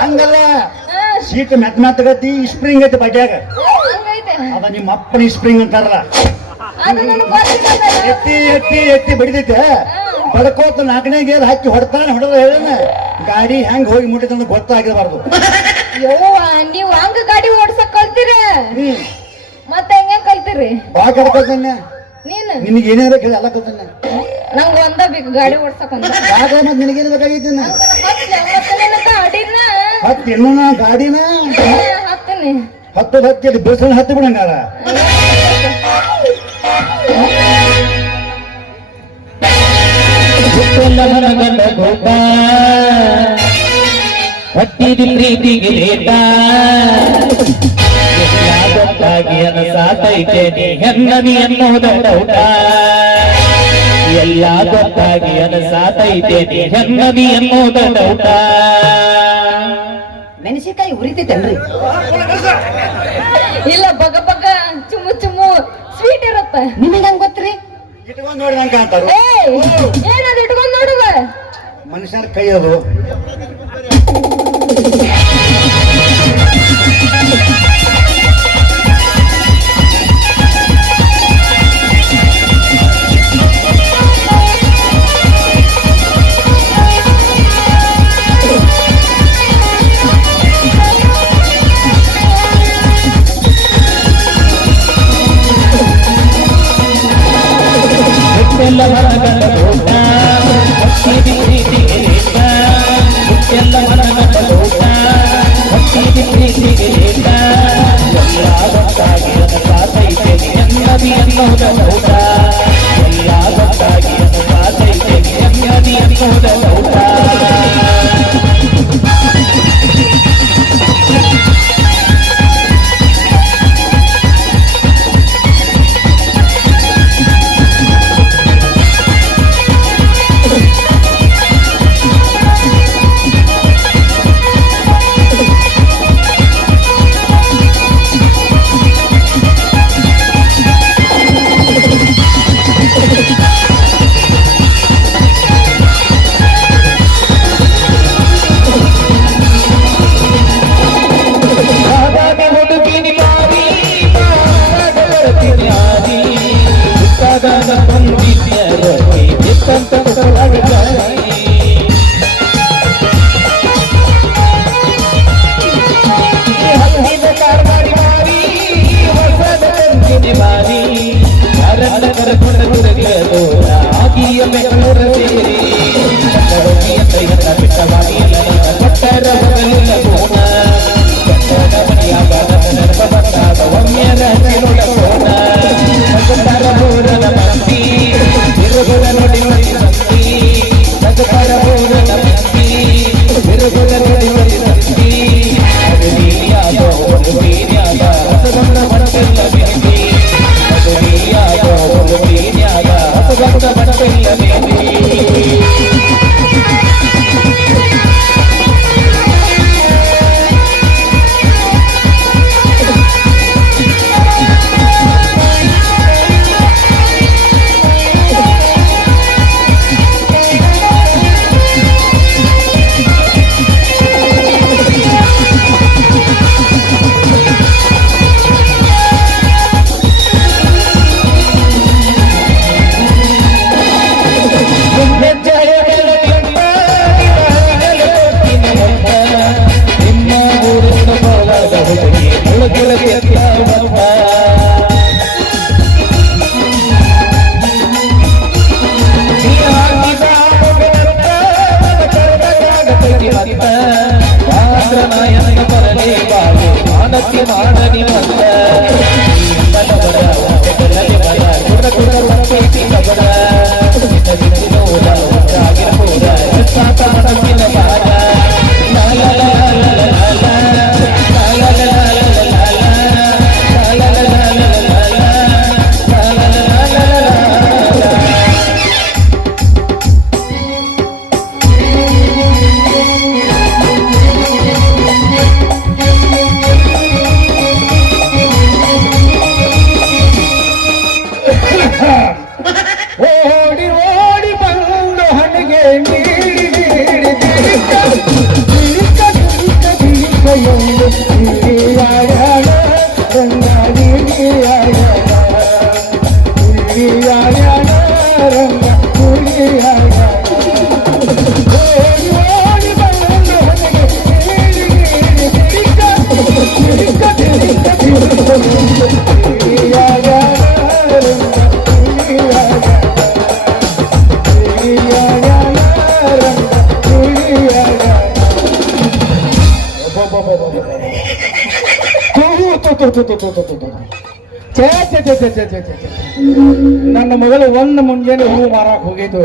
ಹಂಗಲ್ಲ ಸೀಟ್ ಮೆತ್ತಗತಿ ಸ್ಪ್ರಿಂಗ್ ಐತಿ ಬಡ್ಯಾಗ ಹಂಗೈತೆ ಅದ ನಿಮ್ಮ ಅಪ್ಪನ ಸ್ಪ್ರಿಂಗ್ ಅಂತಾರಲ್ಲ ಅದು ನನಗೆ ಗೊತ್ತಿಲ್ಲ ಎತ್ತಿ ಬಡಿದೈತೆ ಬಡ್ಕೋತ 4ನೇ ಗೇರ್ ಹಾಕಿ ಹೊಡ್ತಾನೆ ಹೇಳೋಣ ಗಾಡಿ ಹೆಂಗ್ ಹೋಗಿ ಮುಟ್ಟಿದಂತ ಗೊತ್ತಾಗಿರಬಾರ್ದು ಯವ್ವ ನೀವ್ ಹಂಗ ಗಾಡಿ ಓಡ್ಸಕ್ ಕಲ್ತೀರ ಮತ್ತೆ ಹೆಂಗ ಕಲ್ತೀರಿ ಬಾ ಕಡ್ಕೊತಾನೆ ನೀನು ನಿನಗೆ ಏನೇ ಬೇಕು ಹೇಳಿ ಎಲ್ಲ ಕಲ್ತಾನೆ ನಂಗ ಒಂದ ಬೇಕು ಗಾಡಿ ಓಡ್ಸಕ್ ಒಂದ ಯಾಕ ಮತ್ತೆ ನಿನಗೇನು ಬೇಕಾಗೈತಿ ಅಡಿನ ಹತ್ತಿ ಇನ್ನೂ ನಾ ಗಾಡಿನ ಹತ್ತೀನಿ ಹತ್ತಿ ಬಿರ್ಸನ ಹತ್ತಿ ಬಿಡಂಗಾರ ಹಟ್ಟಿದ ಪ್ರೀತಿಗೆ ಲೇಟ ಗೊತ್ತಾಗಿ ಅನಸಾತೈತೆ ನೀ ಹೆನ್ನದಿ ಅನ್ನೋದ ಡೌಟ ಎಲ್ಲ ಗೊತ್ತಾಗಿ ಅನಸಾತೈತೆ ನೀ ಹೆನ್ನದಿ ಅನ್ನೋದ ಡೌಟ ಮೆಣಸಿನಕಾಯಿ ಉರಿತೈತೇನ್ರಿ ಇಲ್ಲ ಬಗ ಚುಮ್ಮು ಸ್ವೀಟ್ ಇರತ್ತ ನಿಮಗೆ ಹಂಗ ಗೊತ್ತ್ರಿ ಇಟ್ಕೊಂಡ್ ನೋಡಿ ನಂಗೆ ಅಂತಾರ ಏನದು ಇಟ್ಕೊಂಡ್ ನೋಡುವ ಮನುಷ್ಯನ ಕೈ ಅದು ಎಲ್ಲ ಮರಗಳ ಊಟ ಹತ್ತಿದ ಪ್ರೀತಿಗೆ ಲೇಟ ಎಲ್ಲ ಮರಗಳ ಊಟ ಹತ್ತಿದ ಪ್ರೀತಿಗೆ ಲೇಟ ಎಲ್ಲ ಗೊತ್ತಾಗಿ ಅನಸಾತೈತೆ ನೆಮ್ಮದಿ ಅನ್ನೋದ ಊಟ ಎಲ್ಲ ಗೊತ್ತಾಗಿ ಅನಸಾತೈತೆ ನೆಮ್ಮದಿ ಅನ್ನೋದ ಊಟ ಬಂತ ಆದ್ರ ನಾಯನ ಬರಲಿ ಬಾಳು ಆನತಿ ಮಾಡಲಿ ಬಂತ ಬಡ ಕುಡ ಕುಡ ಪ್ರೀತಿ ಕಬಡ ನೋಡ ಆಗಿರಬಹುದ ಸಾತ ಮಡಗಿನ ಬಾರ ಓಡಿ ಓಡಿ ಬಂದು ಹಣಿಗೆ ನೀಡಿ ನೀಡಿ ದಿರಿಕ ದಿರಿಕ ದಿರಿಕ ದಿರಿಕ ಎಂದು ಹಿರಿಯಾಡ ರಂಗ ಹಿರಿಯಾಡ ಹಿರಿಯಾಡ ರಂಗ ಹಿರಿಯಾಡ ಓಡಿ ಓಡಿ ಬಂದು ಹಣಿಗೆ ನೀಡಿ ನೀಡಿ ದಿರಿಕ ದಿರಿಕ ದಿರಿಕ ದಿರಿಕ ಎಂದು ಹಿರಿಯಾಡ ರಂಗ ಹಿರಿಯಾಡ ನನ್ನ ಮಗಳು ಒಂದು ಮುಂಜಾನೆ ಹೂ ಮಾರಾಕ್ ಹೋಗಿದ್ದು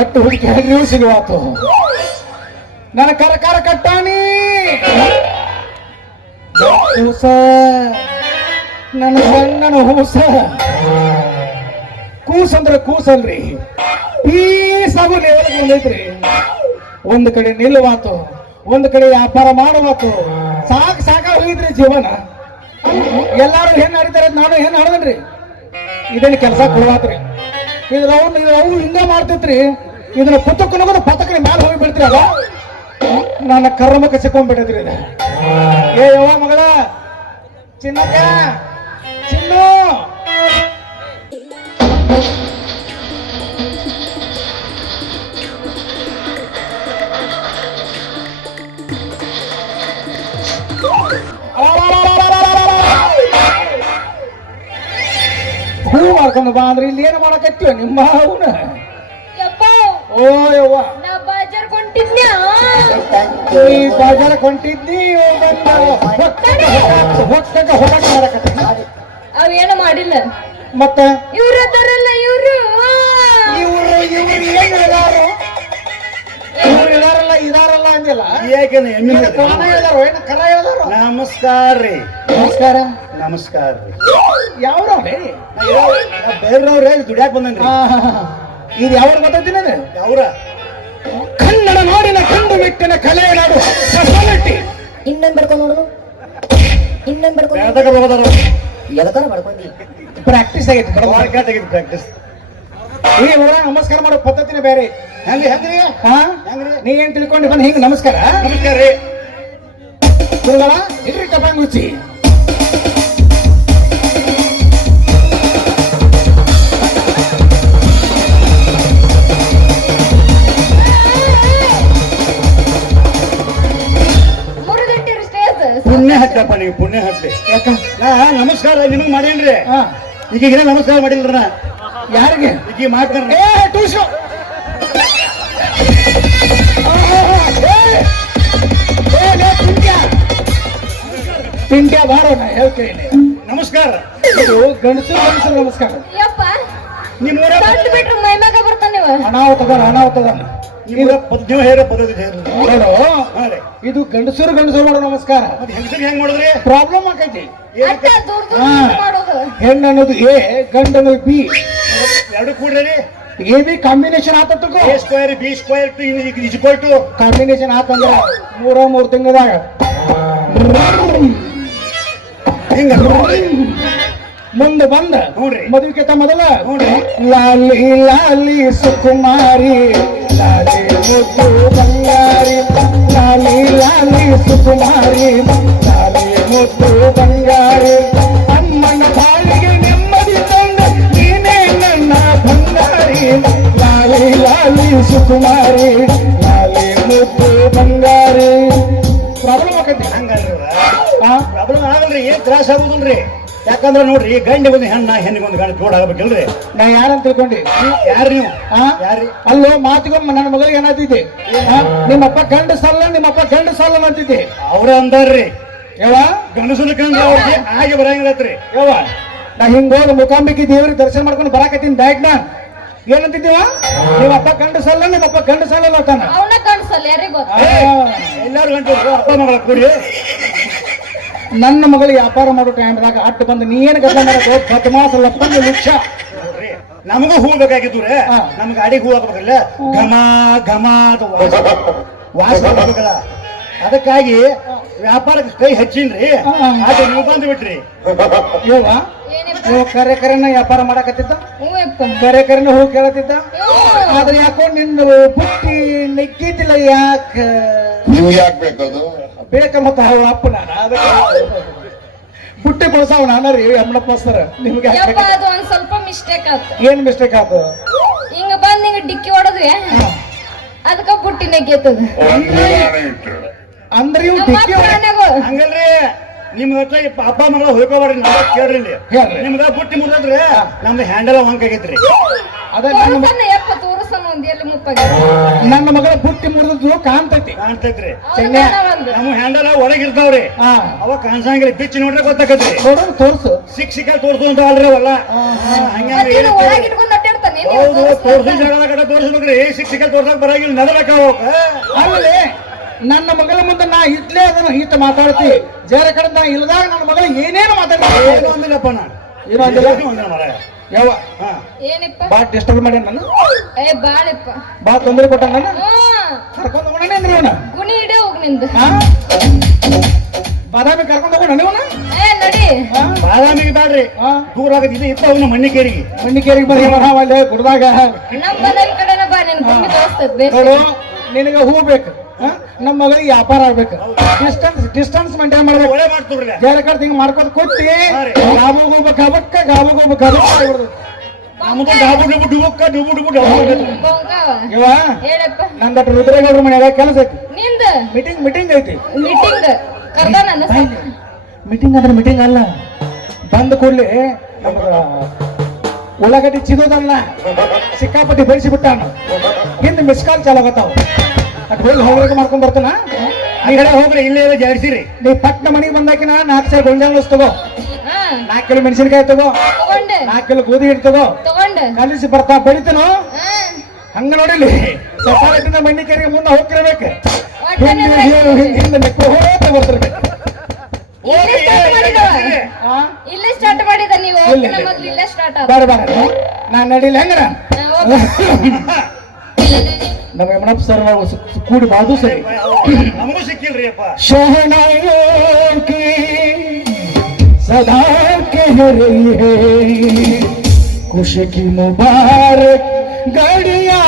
ಎಷ್ಟು ಹುಡುಕಿ ಹೆಣ್ಣು ಸಿಗುವಾತು ನನ್ನ ಕರಕಾರ ಕಟ್ಟಾಣಿ ಹೂಸ ನನ್ನ ಸಣ್ಣನ ಹೂಸ ಕೂಸಂದ್ರ ಕೂಸಲ್ರಿ ಪೀಸಾಗು ಲೆವೆಲ್ಗೆ ಬಂದೈತ್ರಿ ಒಂದು ಕಡೆ ನಿಲ್ಲುವಾತು ಒಂದು ಕಡೆ ವ್ಯಾಪಾರ ಮಾಡುವಾತು ಸಾಕ ಹೋಗಿದ್ರಿ ಜೀವನ ಎಲ್ಲಾರು ಹೆಣ್ಣು ಆಡಿದಾರೆ ನಾನು ಹೆಣ್ಣು ಆಡದನ್ರಿ ಇದನ್ನ ಕೆಲಸ ಕೊಡುವಾತ್ರಿ ಅವು ಹಿಂಗ ಮಾಡ್ತೈತ್ರಿ ಇದನ್ನ ಪುತ್ತಕ್ಕನಗೋದು ಪತಕನ ಮ್ಯಾಲ ಹೋಗಿ ಬಿಡ್ತೀರಿ ಅದ ನನ್ನ ಕರ್ಮಕ್ಕೆ ಸಿಕ್ಕೊಂಡ್ಬಿಟ್ಟೈತ್ರಿ ಇದು ಏ ಯವ್ವ ಮಗಳ ಚಿನ್ನಕ್ಕ ಚಿನ್ನು ಹೂ ಮಾಡ್ಕೊಂಡು ಬಾ ಅಂದ್ರೆ ಇಲ್ಲಿ ಏನು ಮಾಡಕತ್ತೀವ ನಿಮ್ಮ ಹೂನ ಯಪ್ಪ ಓ ಯವ್ವ ನಾ ಬಾಜಾರ್ ಕೊಂಡಿದ್ನ್ಯಾ ಈ ಬಾಜಾರ ಕೊಂಟಿದ್ದಿ ಹೊಟ್ಟಕ ಹೊರಗೆ ಮಾಡಕತ್ತಿ ಅವೇನು ಮಾಡಿಲ್ಲ ಮತ್ತ ಇವ್ರು ಅದಾರಲ್ಲ ಇವ್ರು ಇವ್ರು ಏನು ಇದಾರು ಇವ್ರು ಇದಾರಲ್ಲ ಅಂದಿಲ್ಲ ಯಾಕೆನ ಹೆಣ್ಣು ಏನು ಕೋಣ ಹೇಳ್ದಾರೋ ಏನು ಕರ ಹೇಳ್ದಾರೋ ನಮಸ್ಕಾರ ರೀ ನಮಸ್ಕಾರ ನಮಸ್ಕಾರ ರೀ ಯಾವ್ರವ್ರಿ ಬೇರೆಯವ್ರೇ ದುಡ್ಯಾಕ್ ಬಂದನ್ರಿ ಇದು ಯಾವ್ದು ಗೊತ್ತೈತಿ ನಾನು ಯಾವ್ರ ಕನ್ನಡ ನಾಡಿನ ಕಂಡು ಮೆಟ್ಟಿನ ಕಲೆ ನಾಡು ಸ್ಪೆಷಾಲಿಟಿ ಇನ್ನೊಂದ್ ಬಡ್ಕೊಂಡು ನೋಡು ಇನ್ನೊಂದ್ ಬಡ್ಕೊಂಡು ಯಾವ್ದಾಗ ಬರೋದಾರ ಎದಕ್ಕಾರ ಬಡ್ಕೊಂಡಿ ಪ್ರಾಕ್ಟೀಸ್ ಆಗೈತಿ ವಾರ್ಕಾಟ್ ಆಗಿದ್ದು ಪ್ರಾಕ್ಟೀಸ್ ಈ ಊರ ನಮಸ್ಕಾರ ಮಾಡೋ ಪದ್ಧತಿನೇ ಬೇರೆ ಹೆಂಗ್ರಿ ಹಾ ಹೆಂಗ್ರಿ ನೀ ಏನ್ ತಿಳ್ಕೊಂಡು ಬಂದ್ ಹಿಂಗ್ ನಮಸ್ಕಾರ ನಮಸ್ಕಾರ ರೀ ಗುರುಗಳ ಇಲ್ರಿ ಟಪಾಂಗುಚ್ಚಿ ಮುರುಗಟ್ಟಿರು ಸ್ಟೇಜ್ ಪುಣ್ಯ ಹತ್ತಪ್ಪ ನೀವು ಪುಣ್ಯ ಹತ್ತಿ ಯಾಕ ನಾ ನಮಸ್ಕಾರ ನಿಮಗ್ ಮಾಡೇನ್ರಿ ಹಾ ಈಗ ನಮಸ್ಕಾರ ಮಾಡಿಲ್ರ ನಾ ಯಾರಿಗೆ ಈಗ ಮಾಡ್ತಾರ್ರಿ ಏ ಟೂಸು ತಿಂಡ್ಯ ಬಾರೋ ನಾ ಹೇಳ್ತೀನಿ ನಮಸ್ಕಾರ ಇದು ಗಂಡಸರು ನಮಸ್ಕಾರ ಯಪ್ಪ ನಿಮ್ಮೂರ ಕಟ್ ಬಿಟ್ರು ಮೈಮ್ಯಾಗ ಬರ್ತಾನೆ ಇವ ಅನಾಹುತದ ನಿಮ್ಮೂರ ನೀವು ಹೇರೋ ಪದ್ಧತಿ ಹೇಳಿ ನೋಡು ಹಾ ರೀ ಇದು ಗಂಡಸರು ಮಾಡೋ ನಮಸ್ಕಾರ ಮತ್ತೆ ಹೆಂಗಸರಿಗೆ ಹೆಂಗ್ ಮಾಡಿದ್ರಿ ಪ್ರಾಬ್ಲಮ್ ಆಕೈತಿ ಅಟ್ಟ ದೂರ ದೂರ ಹಾ. ಮಾಡೋದು ಹೆಣ್ಣು ಅನ್ನೋದು ಎ ಗಂಡ ಅನ್ನೋದು ಬಿ ಎರಡು ಕೂಡ್ರಿ ಎ ಬಿ ಕಾಂಬಿನೇಷನ್ ಆತಕ್ಕೋ A square B square to equal to combination ಆತಂದ್ರ ಮೂರು ತಿಂಗಳದಾಗ ಹಿಂಗ ಮುಂದೆ ಬಂದ ನೋಡ್ರಿ. ಮದುವೆಕ್ಕಿಂತ ಮೊದಲ ನೋಡ್ರಿ. ಲಾಲಿ ಲಾಲಿ ಸುಕುಮಾರಿ ಲಾಲಿ ಮುದ್ದು ಬಂಗಾರಿ ಲಾಲಿ ಲಾಲಿ ಸುಕುಮಾರಿ ಲಾಲಿ ಮುದ್ದು ಬಂಗಾರಿ ಅಮ್ಮನ ಬಾಳಿಗೆ ನೆಮ್ಮದಿ ತಂದ ನೀನೇ ನನ್ನ ಬಂಗಾರಿ ಲಾಲಿ ಲಾಲಿ ಸುಕುಮಾರಿ ಲಾಲಿ ಮುದ್ದು ಬಂಗಾರಿ ಪ್ರಾಬ್ಲಮ್ ಆಕೈತಿ ಹಂಗಲ್ರಿ ಹಾ ಪ್ರಾಬ್ಲಮ್ ಆಗಲ್ರಿ ಏನ್ ತ್ರಾಸ ಆಗುದಿಲ್ರಿ ಯಾಕಂದ್ರೆ ನೋಡ್ರಿ ಗಂಡಿಗೊಂದು ಹೆಣ್ಣಿಗೊಂದು ಗಂಡ ಜೋಡಾಗಬೇಕಲ್ರಿ. ನಾ ಯಾರಂತ ತಿಳ್ಕೊಂಡಿ? ಯಾರು ನೀವು? ಆ? ಯಾರು? ಅಲ್ಲೋ ಮಾತಿಗೊಮ್ಮೆ ನನ್ನ ಮಗಳಿಗೆ ಏನಾಗ್ತಿದ್ದೆ, ನಿಮ್ಮಪ್ಪ ಗಂಡ ಸಲ್ಲ, ನಿಮ್ಮಪ್ಪ ಗಂಡ ಸಲ್ಲ ಅಂತಿದ್ದೆ. ಅವ್ರ ಅಂದಾರ್ರಿ ಯಾವ ಗಂಡಸನ ಕಂಡ್ರೆ ಅವ್ರಿಗೆ ಹಾಗೆ ಬರಂಗಿಲ್ಲತ್ರಿ. ಯಾವ ನಾ ಹಿಂಗೋದು ಮುಖಾಂಬಿಕೆ ದೇವ್ರಿಗೆ ದರ್ಶನ ಮಾಡ್ಕೊಂಡು ಬರಾಕತ್ತೀನಿ ಬ್ಯಾಗ್ನ. ಏನಂತಿದ್ದೀವ? ನಿಮ್ಮಪ್ಪ ಗಂಡ ಸಲ್ಲ, ನಿಮ್ಮಪ್ಪ ಗಂಡ ಸಲ್ಲ ಅಂತಾನ. ಅವನ ಗಂಡಸಲ್ಲ ಯಾರಿಗ್ ಗೊತ್ತ? ಎಲ್ಲಾರು ಗಂಟು ಅಪ್ಪ ಮಗಳ ಕೂಡಿ ನನ್ನ ಮಗಳಿಗೆ ವ್ಯಾಪಾರ ಮಾಡೋ ಟೈಮ್ದಾಗ ಅಟ್ಟು ಬಂದು ನೀ ಏನು ಗದ್ದ ಮಾಡೋದು? ಬದಮಾಸ ಲಪ್ಪಂದು ಲಕ್ಷ. ನೋಡ್ರಿ, ನಮಗೂ ಹೂ ಬೇಕಾಗಿದ್ದುರೆ. ನಮ್ ಗಾಡಿಗೆ ಹೂ ಹಾಕ್ಬೇಕಲ್ಲ, ಘಮ ಘಮ ಅದು ವಾಸನೆ ಬರ್ಬೇಕಲ್ಲ. ಅದಕ್ಕಾಗಿ ವ್ಯಾಪಾರಕ್ಕೆ ಕೈ ಹಚ್ಚಿನ್ರಿ. ಅದು ನೀವು ಬಂದು ಬಿಟ್ರಿ. ಇವ ಏನಪ್ಪ? ನೀವು ಕರೆ ಕರೆನ ವ್ಯಾಪಾರ ಮಾಡಕತ್ತಿದ್ದ, ಹೂವಪ್ಪ. ಕರೆ ಕರೆನ ಹೂ ಕೇಳತ್ತಿದ್ದ. ಹ್ಞೂ. ಆದ್ರೆ ಯಾಕೋ ನಿನ್ನ ಬುಟ್ಟಿ ನೆಕ್ಕಿದ್ದಿಲ್ಲ. ಯಾಕ ನೀವು ಯಾಕೆ ಬೇಕದು? ಬೇಕ ಮತ್ತ ಅಪ್ಪ ನಾನು ಅದಕ್ಕೆ ಬುಟ್ಟಿ ಕೊಡ್ಸಾವ ನಾನ ರೀ ಅಮ್ಮನಪ್ಪ ಸರ್. ನಿಮ್ಗೆ ಯಾಕ್ ಯಪ್ಪ ಬೇಕು? ಅದು ಒಂದ್ ಸ್ವಲ್ಪ ಮಿಸ್ಟೇಕ್ ಆಯ್ತು. ಏನ್ ಮಿಸ್ಟೇಕ್ ಆತು? ಹಿಂಗ ಬಂದ್ ಹಿಂಗ ಡಿಕ್ಕಿ ಹೊಡದ್ವಿ, ಅದಕ್ಕ ಬುಟ್ಟಿ ನೆಗೆತದ. ಒಂದು ನಾನೇ ಇಟ್ಟು ಅಂದ್ರೆ ಇವ್ ನಮ್ಮ ಡಿಕ್ಕಿ ಹೊಡೆ- ಅಪ್ಪನಾಗೂ ಹಂಗಲ್ರಿ, ನಿಮ್ದ ಅಪ್ಪ ಮಗಳ ಹೋಯ್ಕೋಬಾರ್ರಿ. ನಮ್ದ ಕೇಳ್ರಿ ಇಲ್ಲಿ. ಹೇಳ್ರಿ. ನಿಮ್ದ ಬುಟ್ಟಿ ಮುರಿದ್ರೆ ನಮ್ದು ಹ್ಯಾಂಡಲ್ ವಂಕ್ ಆಗೈತ್ರಿ. ಅದ ನನ್ನ ತೋರ್ಸನ್ನ ಯಪ್ಪ, ತೋರ್ಸನ್ನ ಒಂದ್ ಎಲ್ಲಿ ಮುಪ್ಪಾಗಿ ನನ್ನ ಮಗಳ ಬುಟ್ಟಿ ಮುರಿದ್ರು ಕಾಣ್ತೈತಿ. ಕಾಣ್ತೈತ್ರಿ. ಚೆನ್ನ. ನಮ್ಮ ಹ್ಯಾಂಡಲ್ ಒಳಗಿರ್ತಾವ್ರಿ, ಹಾ ಅವ ಕಾಣ್ಸಂಗಿಲ್ಲ. ಬಿಚ್ಚಿ ನೋಡ್ರೆ ಗೊತ್ತಾಕತ್ರಿ. ನೋಡೋಣ ತೋರ್ಸು. ಸಿಕ್ಕ ತೋರ್ಸು ಅಂತ ಅಲ್ರಿ ಅವಲ್ಲ. ಹಂಗ ಒಳಗೆ ಇಟ್ಕೊಂಡ್ ಅಡ್ಡಾಡ್ತಾನೆ ನೀನು ಹೌದು, ತೋರ್ಸು ತೋರ್ಸಿ ಅಂತ. ಜಾಗದ ಕಡೆ ತೋರ್ಸ್ಬೇಕ್ರಿ. ಸಿಕ್ಕ ತೋರ್ಸಕ್ ಬರಂಗಿಲ್ಲ, ನದಲಕ್ಕ ಹೋಗ. ಆಮೇಲೆ ನನ್ನ ಮಗಳ ಮುಂದೆ ನಾ ಇಟ್ಲೇ ಅದನ್ನ ಈತ ಮಾತಾಡ್ತಿ ಜೇರ ಕಡೆ ನಾ ಇಲ್ದಾಗ ನನ್ನ ಮಗಳ ಏನೇನು ಮಾತಾಡ್ತೀನಿ. ಏನು ಅಂದಿಲ್ಲಪ್ಪ ನಾ. ಏನೋ ಅಂದಿಲ್ಲ. ಏನು ಅಂದಿಲ್ಲ ಮಾರಾಯ. ಯಾವ ಹಾ. ಏನಿಪ್ಪ? ಬಾ ಡಿಸ್ಟರ್ಬ್ ಮಾಡಿ ನಾನು, ಏ ಬಾಳಿಪ್ಪ. ಬಾ ತೊಂದರೆ ಕೊಟ್ಟ ನಾನು ಹ್ಮ್. ಕರ್ಕೊಂಡು ಹೋಗೋಣ ಅಂದ್ರೆ ಇವನ. ಗುಣಿ ಇಡೇ ಹೋಗ್ ನಿಂದು. ಬಾದಾಮಿ ಕರ್ಕೊಂಡು ಹೋಗೋಣ ನೀವನ. ಏ ನಡಿ. ಬಾದಾಮಿಗೆ ಬ್ಯಾಡ್ರಿ, ದೂರ ಆಗದ್ ಇದು ಇತ್ತ ಅವನ ಮಣ್ಣಿಕೇರಿಗೆ. ಮಣ್ಣಿಕೇರಿಗೆ ಬರೀ ಅಲ್ಲಿ ಗುಡ್ದಾಗ. ನಮ್ ಬದಲ್ ಕಡೆನ ಬಾ, ನಿನ್ ಗುಮ್ಮಿ ತೋರಿಸ್ತದ ಬೇಸ್. ನೋಡು, ನಿನಗೆ ಹೂ ಬೇಕು, ನಮ್ಮ ಮಗಳಿಗೆ ವ್ಯಾಪಾರ ಆಗ್ಬೇಕು. ಡಿಸ್ಟೆನ್ಸ್ ಮೇಂಟೈನ್ ಮಾಡ್ಬೇಕು. ಒಳ್ಳೆ ಮಾಡ್ತೀವ್ರಿ. ಬೇರೆ ಕಡೆ ಹಿಂಗ್ ಮಾಡ್ಕೊತ ಕೊಟ್ಟಿ ಹಾ ರೀ. ಗಾಬಗೋಗ್ಬೇಕು ಹಬ್ಬಕ್ಕ, ಗಾಬಗೋಗ್ಬೇಕು ಹಬ್ಬಕ್ಕ. ನಮ್ದು ಡಾಬು ಡುಬು ಡುಬುಕ್ಕ ಡುಬು ಡುಬು ಡಬು ಆಗೈತ್ರಿ. ಬೊಂಗಾವ. ಇವ ಹೇಳಪ್ಪ. ನಂದಟ್ಟು ರುದ್ರೇಗೌಡ್ರ ಮನ್ಯಾಗ ಕೆಲಸ ಐತಿ. ನಿಂದ ಮೀಟಿಂಗ್ ಐತಿ. ಮೀಟಿಂಗ್ ಕರ್ದ ನನ್ನ ಮೀಟಿಂಗ್ ಅಂದ್ರೆ ಮೀಟಿಂಗ್ ಅಲ್ಲ, ಬಂದ ಕೂಡ್ಲೆ ನಮಗ ಉಳ್ಳಾಗಡ್ಡಿ ಚಿಗೋದಲ್ಲ ಸಿಕ್ಕಾಪಟ್ಟಿ ಬೆಳೆಸಿ ಬಿಟ್ಟಾನ. ಹಿಂದ ಮಿಸ್ ಕಾಲ್ ಚಾಲಾಗತ್ತಾವ. ಅಟ್ ಹೋಗಿ ಹೋಗ್ಲಿಕ್ಕೆ ಮಾಡ್ಕೊಂಡ್ ಬರ್ತಾನ. ಆ ಕಡೆ ಹೋಗ್ರಿ, ಇಲ್ಲೇ ಜಾಡಿಸಿರಿ. ನೀ ಪಟ್ನ ಮನೆಗೆ ಬಂದಾಕಿನ 4 ಸಾವಿರ ಗೊಂಜಾಳ ತಗೋ, ಹಾ 4 ಕಿಲೋ ಮೆಣಸಿನಕಾಯಿ ತಗೋ, ತಗೊಂಡೆ 4 ಕಿಲೋ ಗೋಧಿ ಹಿಟ್ಟು ತಗೋ, ತಗೊಂಡೆ. ಕಲಿಸಿ ಬರ್ತಾ ಬೆಳಿತನೋ ಹಾ ಹಂಗ ನೋಡಿಲಿ. ಸೊಸಾಲಟಿನ ಮಣ್ಣಿಕೇರಿಗೆ ಮುಂದೆ ಹೋಗ್ತಿರ್ಬೇಕು. ಒಟ್ಟನೆ ಹಿಂದೆ ನೆಕ್ಕು ಹೋಗ್ತಾ ಬರ್ತಿರ್ಬೇಕು. ಇಲ್ಲೇ ಸ್ಟಾರ್ಟ್ ಮಾಡಿದವ. ಆ? ಇಲ್ಲೇ ಸ್ಟಾರ್ಟ್ ಮಾಡಿದ ನೀವು. ಇಲ್ಲ, ಇಲ್ಲ. ಮೊದ್ಲು ಇಲ್ಲೇ ಸ್ಟಾರ್ಟ್ ಆದ. ಬಾರ ಬಾರ ನಾನ್ ನಡಿಲ್ಲ ಹೆಂಗ್ರ ನಮ್ಮ ಯಮನಪ್ಪ ಸರ್ ನಾವು ಕೂಡಿ ಬಾದು ಸರಿ. ನಮಗೂ ಸಿಕ್ಕಿಲ್ರಿ ಅಪ್ಪ. शहनाइयों की सदा कह रही है, खुश की मुबारक घड़ी आ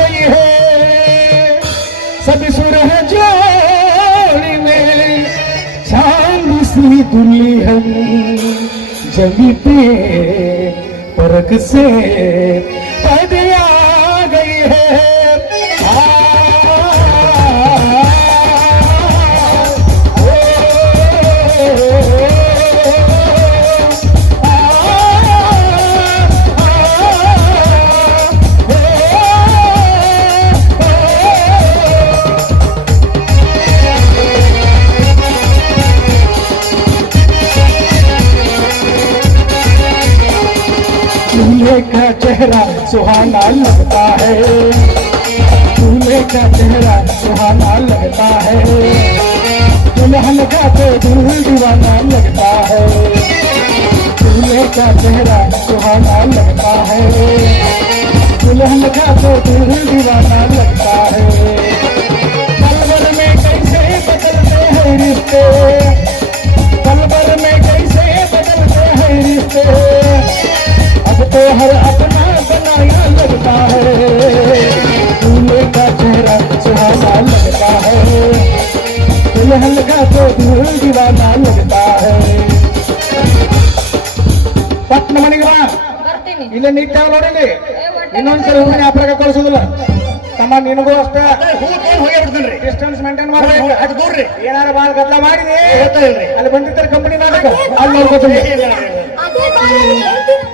गई है, सभी सुरह जोड़ी में चांद सी दुल्हन जमी पे परख से पद आ गई है। दूल्हे का चेहरा सुहाना लगता है, दूल्हे का चेहरा सुहाना लगता है, दुल्हन का तो दिल दीवाना लगता है, दूल्हे का चेहरा सुहाना लगता है, दुल्हन का तो दिल दीवाना लगता है। पलवर में कैसे बदलते हैं रिश्ते, पलवर में कैसे बदलते हैं रिश्ते, अब तो हर अपना बनाया लगता है, दूल्हे का चेहरा सुहाना लगता है, दुल्हन का तो दिल दीवाना लगता है। ಪಟ್ನ ಮನೆಗೆ ಬಾ, ಬರ್ತೀನಿ. ಇಲ್ಲೇ ನಿಂತ ನೋಡಿಲಿ. ಏ, ಒಟ್ಟೆ ಇನ್ನೊಂದ್ಸರಿ ಹೂವಿನ ವ್ಯಾಪಾರ ಕಳಿಸೋದಿಲ್ಲ. ತಮ್ಮ ನಿನಗೂ ಅಷ್ಟ ಹೂ ತೊಗೊಂಡು ಹೋಗೇ ಬಿಡ್ತೇನ್ರಿ. ಡಿಸ್ಟೆನ್ಸ್ ಮೇಂಟೈನ್ ಮಾಡ್ಬೇಕು. ಅಟ್ ದೂರ್ರಿ ಏನಾರ ಬಾಳ ಗದ್ದಲ ಮಾಡಿದಿ ಗೊತ್ತಾ ಇಲ್ರಿ. ಅಲ್ಲಿ ಬಂದಿರ್ತಾರೆ ಕಂಪನಿ ನಾಟಕ ಅಲ್ಲಿ ನೋಡ್ಕೊತೀನಿ. ಅದೇ ಬಾಳ ಹೇಳ್ತೀನಿ.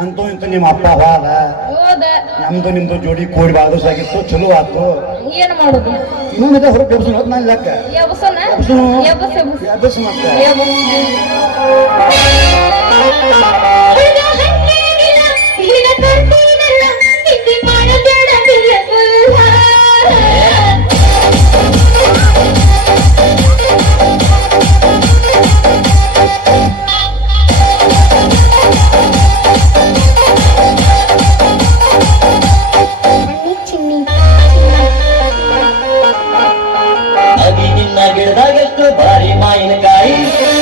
ಅಂತೂ ಇಂತೂ ನಿಮ್ಮ ಅಪ್ಪ ಬಾದ ಹೋದ ನಮ್ದು ನಿಮ್ದು ಜೋಡಿ ಕೂಡಿ ಬಾದಸ್ ಆಗಿತ್ತು, ಚಲೋ ಆತು. ಏನ್ ಮಾಡುದು? ಇನ್ನೊಂದಿದೆ ಹೊರಗೆ ಎಬ್ಸು ಹೋದ್ ನಾನು ಲೆಕ್ಕ ಎಬಸನ ಎಬ್ಸು ಎಬಸ್ ಎಬಸ್ ಎಬ್ಸು ಮತ್ತೆ ಹುಡುಗ ಹಂಗೇನಿಲ್ಲ, ನಿನ್ನ ಕರ್ತೀನಲ್ಲ, ನಿದ್ದೆ ಮಾಡಬೇಡ ನಿಲ್ಲಗುಲ್ಲ. ಚಿನ್ನಿ ಅಗಿ ನಿನ್ನ ಗಿಡದಾಗೆಷ್ಟು ಭಾರಿ ಮಾವಿನಕಾಯಿ,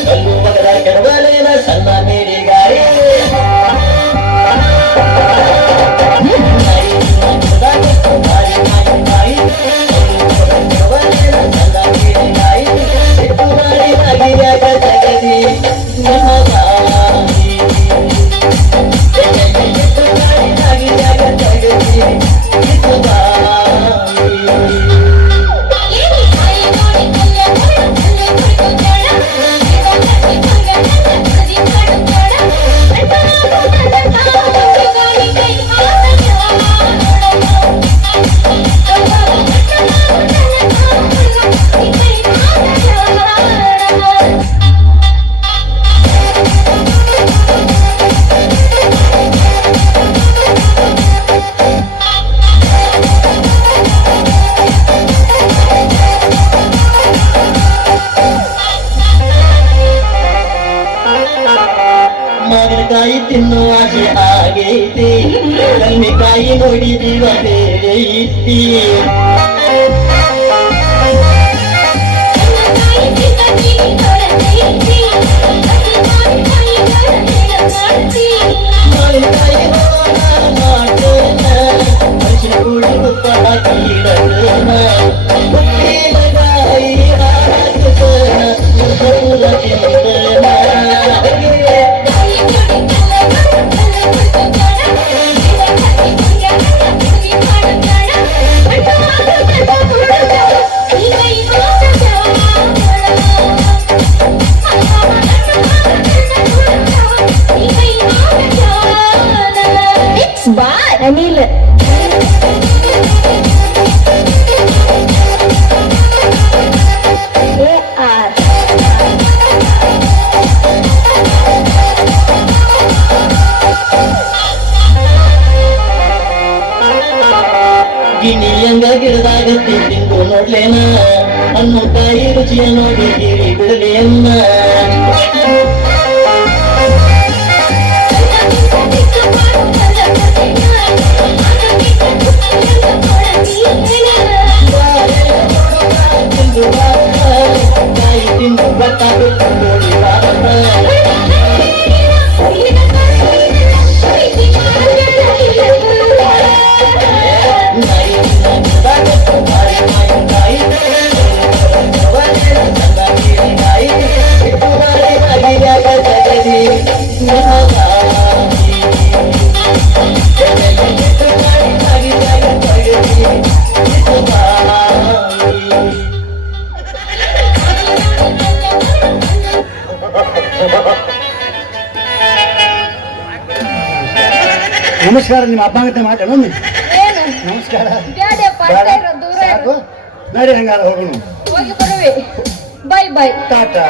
ಕಲ್ಲು ಮಗದ ಕೆಡವಲೇನ ಸಣ್ಣ ಮೇರಿಗಾಯಿ. ಗಿಡದಾಗೆಷ್ಟು ಭಾರಿ ಮಾವಿನಕಾಯಿ, ಕಲ್ಲು ಮಗದ ಕೆಡವಲೇನ ಸಣ್ಣ ಮೇರಿಗಾಯಿ. ಸಿಟ್ಟು ಮಾಡಿ ನಗಿಯಾಗ ಜಗದಿ ನಿಮಗಾಗಿ, ಸಿಟ್ಟು ಮಾಡಿ ನಗಿಯಾಗ ಜಗದಿ ಮಾವಿನಕಾಯಿ ತಿನ್ನುವ ಆಸೆ ಆಗೈತಿ, ಕಲ್ಮಿಕಾಯಿ ನೋಡಿದೀವ ಬೇರೆ ಇತ್ತಿ. ಮಾವಿನಕಾಯಿ ಹೋಣ ಮಾಡ್ತೇನ, ಮನುಷ್ಯನ ಕೂಡಿ ತುಪ್ಪ ಹಾಕಿಡೋಣ. ಉಪ್ಪಿನಕಾಯಿ ಹಾಕತನ, ಪೂರ ತಿಂತನ. ಬಾರ್ ಅನಿಲ್ AR ಗಿಣಿಯಂಗ ಗಿಡದಾಗ ತಿಂದು ನೋಡ್ಲೇನ, ಹಣ್ಣು ಕಾಯಿ ರುಚಿಯ ನೋಡಿ ಗಿರಿ ಬಿಡಲೇನ. ಕಾಯಿ ತಿಂದು ಬಟ್ಟ ಬಿಟ್ಟು ನೋಡಿ ಬಾರಮ್ಮ. ನಮಸ್ಕಾರ. ನಿಮ್ಮ ಅಪ್ಪ ಆಗತ್ತೆ ಮಾತಾಡೋ. ಏನು ನಮಸ್ಕಾರ. ಬ್ಯಾಡಪ್ಪ, ಅಷ್ಟೇ ಇರು, ದೂರ ಇರು. ಸಾಕು ನಡಿ, ಹಂಗಾರ ಹೋಗೋಣ. ಹೋಗಿ ಬರುವೆ. Bye bye. ಟಾಟಾ.